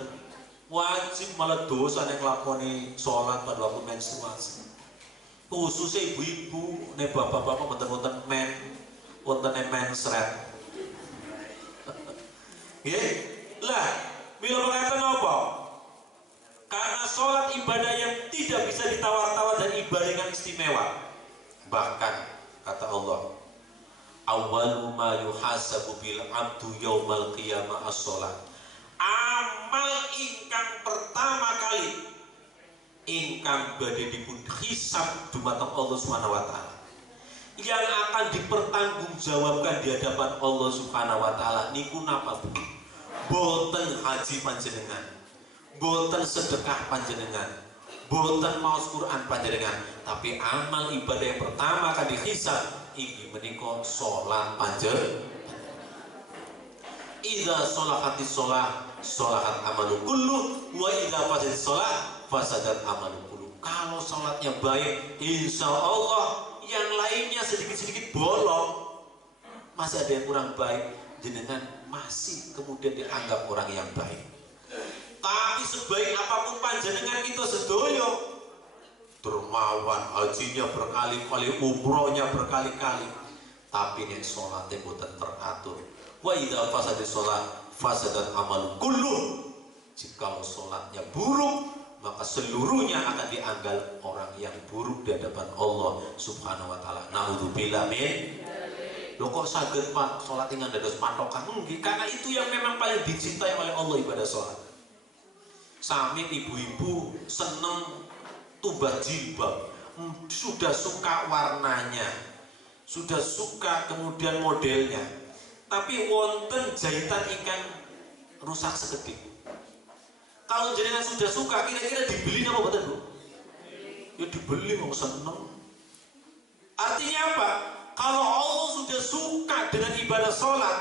wajib malah dosa nek nglakoni sholat pada waktu menstruasi. Khususnya ibu-ibu, nek bapak-bapak wonten mensret. Nggih. Lah, bila mengatakan apa? Karena sholat ibadah yang tidak bisa ditawar-tawar dan ibadah yang istimewa. Bahkan kata Allah, awwalu ma yuhasabu bil abdu yaumal qiyamah as-sholat. Amal ingkang pertama kali ingkang badhe dipun hisab dumateng Allah Subhanahu wa taala, yang akan dipertanggungjawabkan di hadapan Allah Subhanahu wa taala niku napa Bu? Boten haji panjenengan, boten sedekah panjenengan, boten maos Quran panjenengan, tapi amal ibadah yang pertama akan dihisab inggih menika salat panjenengan. Idza sholahatis sholah sholahat amalu kullu wa idza fasadat sholah fasadat amalu kullu. Kalau sholatnya baik, insya Allah yang lainnya sedikit-sedikit bolong. Masih ada yang kurang baik, jenengan masih kemudian dianggap orang yang baik. Tapi sebaik apapun panjenengan itu sedoyo, dermawan, hajinya berkali-kali, umrohnya berkali-kali, tapi nek sholatnya boten teratur. Wa idza fasadat sholat fasadat amalu kullu. Jika sholatnya buruk, maka seluruhnya akan dianggap orang yang buruk di hadapan Allah Subhanahu wa taala. Naudzubillah min. Lho kok saged Pak salat ing dados patokan? Nggih, karena itu yang memang paling dicintai oleh Allah ibadah salat. Sami ibu-ibu seneng tumbas jilbab, sudah suka warnanya, sudah suka kemudian modelnya. Tapi wonten jahitan ikan rusak sekedhik. Kalau jenengan sudah suka, kira-kira dibeli apa betul Bu? Ya dibeli, mau seneng. Artinya apa? Kalau Allah sudah suka dengan ibadah sholat,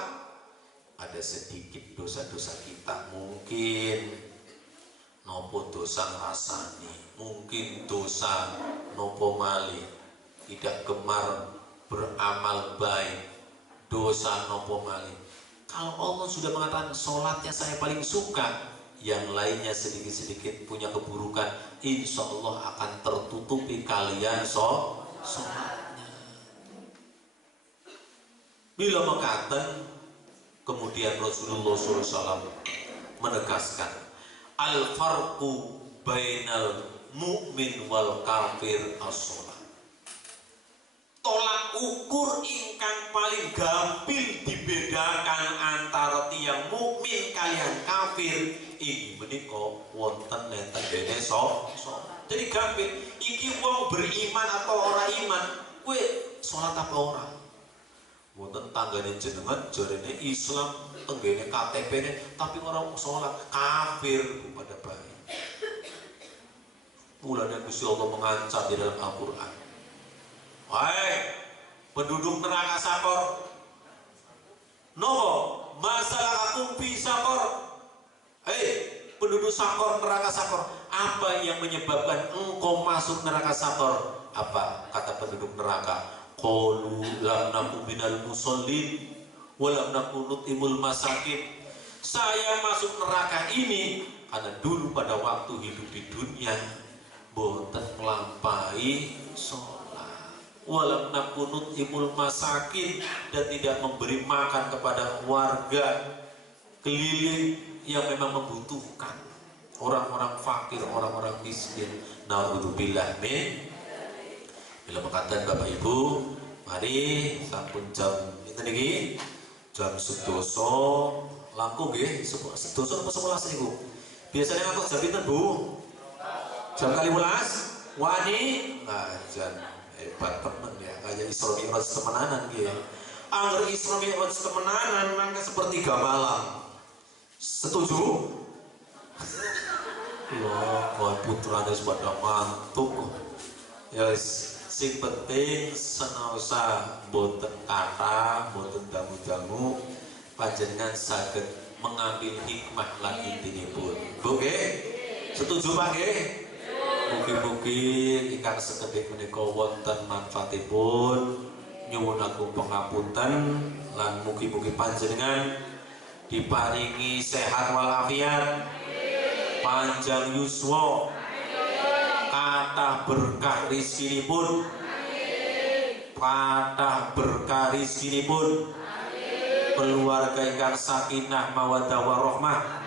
ada sedikit dosa-dosa kita, mungkin nopo dosa ngrasani, mungkin dosa nopo mali, tidak gemar beramal baik, dosa nopo mali. Kalau Allah sudah mengatakan sholatnya saya paling suka, yang lainnya sedikit-sedikit punya keburukan, insya Allah akan tertutupi kalian sholatnya. Bila mengatakan, kemudian Rasulullah SAW menegaskan al-farqu bainal mu'min wal kafir as-sholat. Tolak ukur ingkang paling gampil dibedakan antara tiang mukmin kalian kafir iki menika wonten nenten dene sholat. Jadi gampil iki wong beriman atau ora iman, kowe sholat apa ora? Wonten tanggane jenengan jarene Islam, tenggene KTP-ne tapi orang sholat, kafir pada baik. Mulanya Gusti Allah mengancam di dalam Al-Quran. Wahai penduduk neraka sakor, nopo masalah akum fi sakor. Hei penduduk sakor, neraka sakor, apa yang menyebabkan engkau masuk neraka sakor? Apa kata penduduk neraka? Qalu lam naku minal musallin wa lam naku nutimul masakin. Saya masuk neraka ini karena dulu pada waktu hidup di dunia boten melampaui sholat, wa lam naku nutimul masakin, dan tidak memberi makan kepada warga keliling yang memang membutuhkan, orang-orang fakir, orang-orang miskin. Naudzubillah min. Bila mengatakan Bapak Ibu, mari sampun jam itu niki jam 11 langkung nggih, 11 apa 11 niku. Biasanya langkung jam pinten Bu? Jam 15 wani ngajan hebat temen ya, kayak Isra Mi'raj temenanan nggih. Angger Isra Mi'raj temenanan mangke sepertiga malam. Setuju? Ya, kau putrane pada mantuk. Ya Sing penting senosa boten kata, boten damu-damu, panjenengan saged mengambil hikmah lan intinipun. Bu nggih? Setuju Pak nggih? Mugi-mugi ingkang sekedhik menika wonten manfaatipun. Nyuwun agung pangapunten lan mugi-mugi panjenengan diparingi sehat walafiat, panjang yuswa, kathah berkah rezekinipun, kathah berkah rezekinipun, keluarga ingkang sakinah mawaddah warahmah,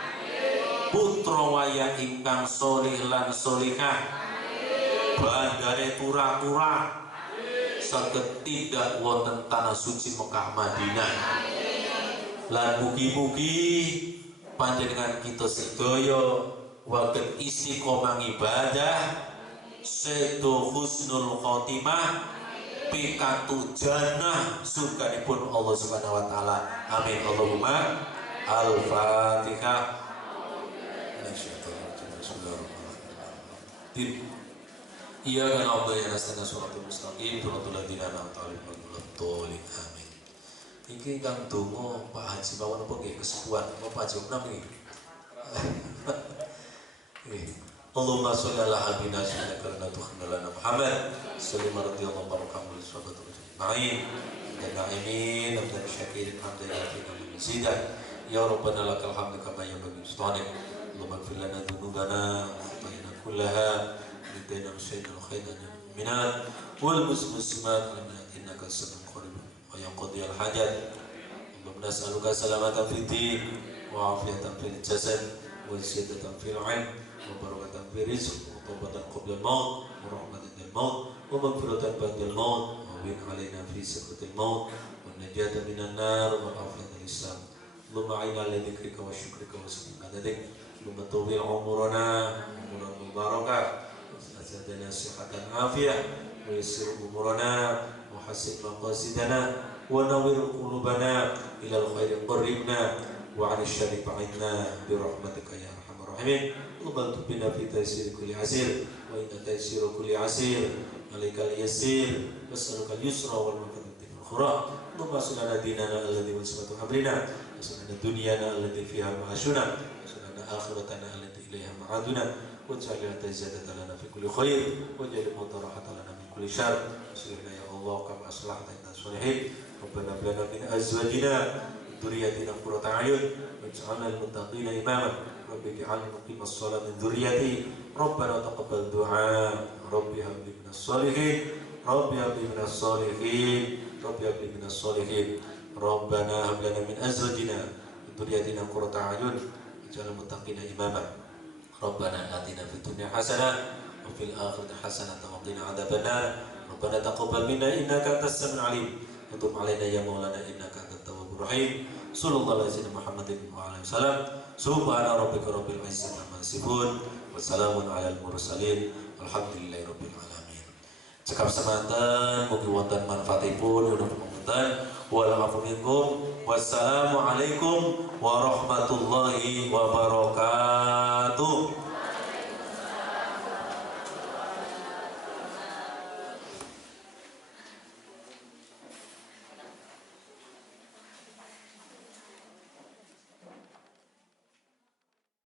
putra wayah ingkang sholih lan sholihah, bandane turah-turah, saged tidak wonten tanah suci Mekah Madinah. Lan mugi-mugi panjenengan kita sedaya wonten istiqomah ibadah, sedo husnul khotimah, pikantuk jannah surganipun Allah Subhanahu wa taala. Amin Allahumma. Al-Fatihah. Iya kan Allah ya nasana suratul mustaqim suratul ladzina an'amta alaihim ghairil maghdubi. Amin. Iki kang donga Pak Haji mawon apa nggih kesepuhan apa Pak Haji menam iki. Allahumma sholli ala habibina sayyidina Tuhanna Muhammad sallallahu alaihi wa sallam sahabatul ajma'in dan na'imin dan syakirin hamdan zidan ya rabbana lakal hamdu kama yanbaghi sultanik. Allahumma ighfir lana dhunubana wa khatayana kullaha lidayna sayyidina khairana minat wal muslimat innaka as-sami'ul qarib wa yanqadi al-hajat. Allahumma nas'aluka salamatan fid din wa afiyatan fil jasad wa ziyadatan fil 'ilm wa barakatan fil rizq wa tawbatan qabla al-maut wa rahmatan lil maut wa maghfiratan ba'da al-maut wa bin 'alaina fi sakratil maut wa najatan minan nar wa afiyatan lisam. Allahumma 'inna ala dzikrika wa syukrika wa husni ibadatik. Allahumma tawwil 'umrana wa mubarakah wa zadana sihhatan afiyah wa yassir umurana wa hasib maqasidana wa nawwir qulubana ila al-khairi qarribna wa 'anil syarri ba'idna bi rahmatika ya arhamar rahimin. Allahumma tubina fi taysir kulli asir wa inna taysir kulli asir alaikal yasir was'alukal yusra wal maqaddati wal khura. Allahumma salana dinana alladhi wasfatu amrina wa salana dunyana alladhi fiha ma'ashuna wa salana akhiratana alladhi ilayha ma'aduna waj'alna tajziyatan lana fi kulli khair waj'al mutarahatan lana min kulli syarr. Aslihna ya Allah kama aslahta inna sholihin. Rabbana hab lana min azwajina dzurriyyatina qurrata a'yun waj'alna lil muttaqina imama. Rabbi ij'alni muqimas shalah min dzurriyyati. Rabbana taqabbal du'a. Rabbi hab li minas sholihin. Rabbi hab li minas sholihin. Rabbi hab li minas sholihin. Rabbana hab lana min azwajina dzurriyyatina qurrata a'yun waj'alna muttaqina imama. Rabbana atina fid dunya hasanah wa fil akhirati hasanah wa qina adzabannar. Rabbana taqabbal minna innaka antas samiul alim wa tub 'alaina ya maulana innaka antat tawwabur rahim. Sallallahu alaihi Muhammadin wa alihi wasallam. Subhana rabbika rabbil izzati amma yasifun wa salamun alal mursalin walhamdulillahi rabbil alamin. Cekap semanten mugi wonten manfaatipun udah pamunten wal afu minkum. Wassalamu alaikum warahmatullahi wabarakatuh.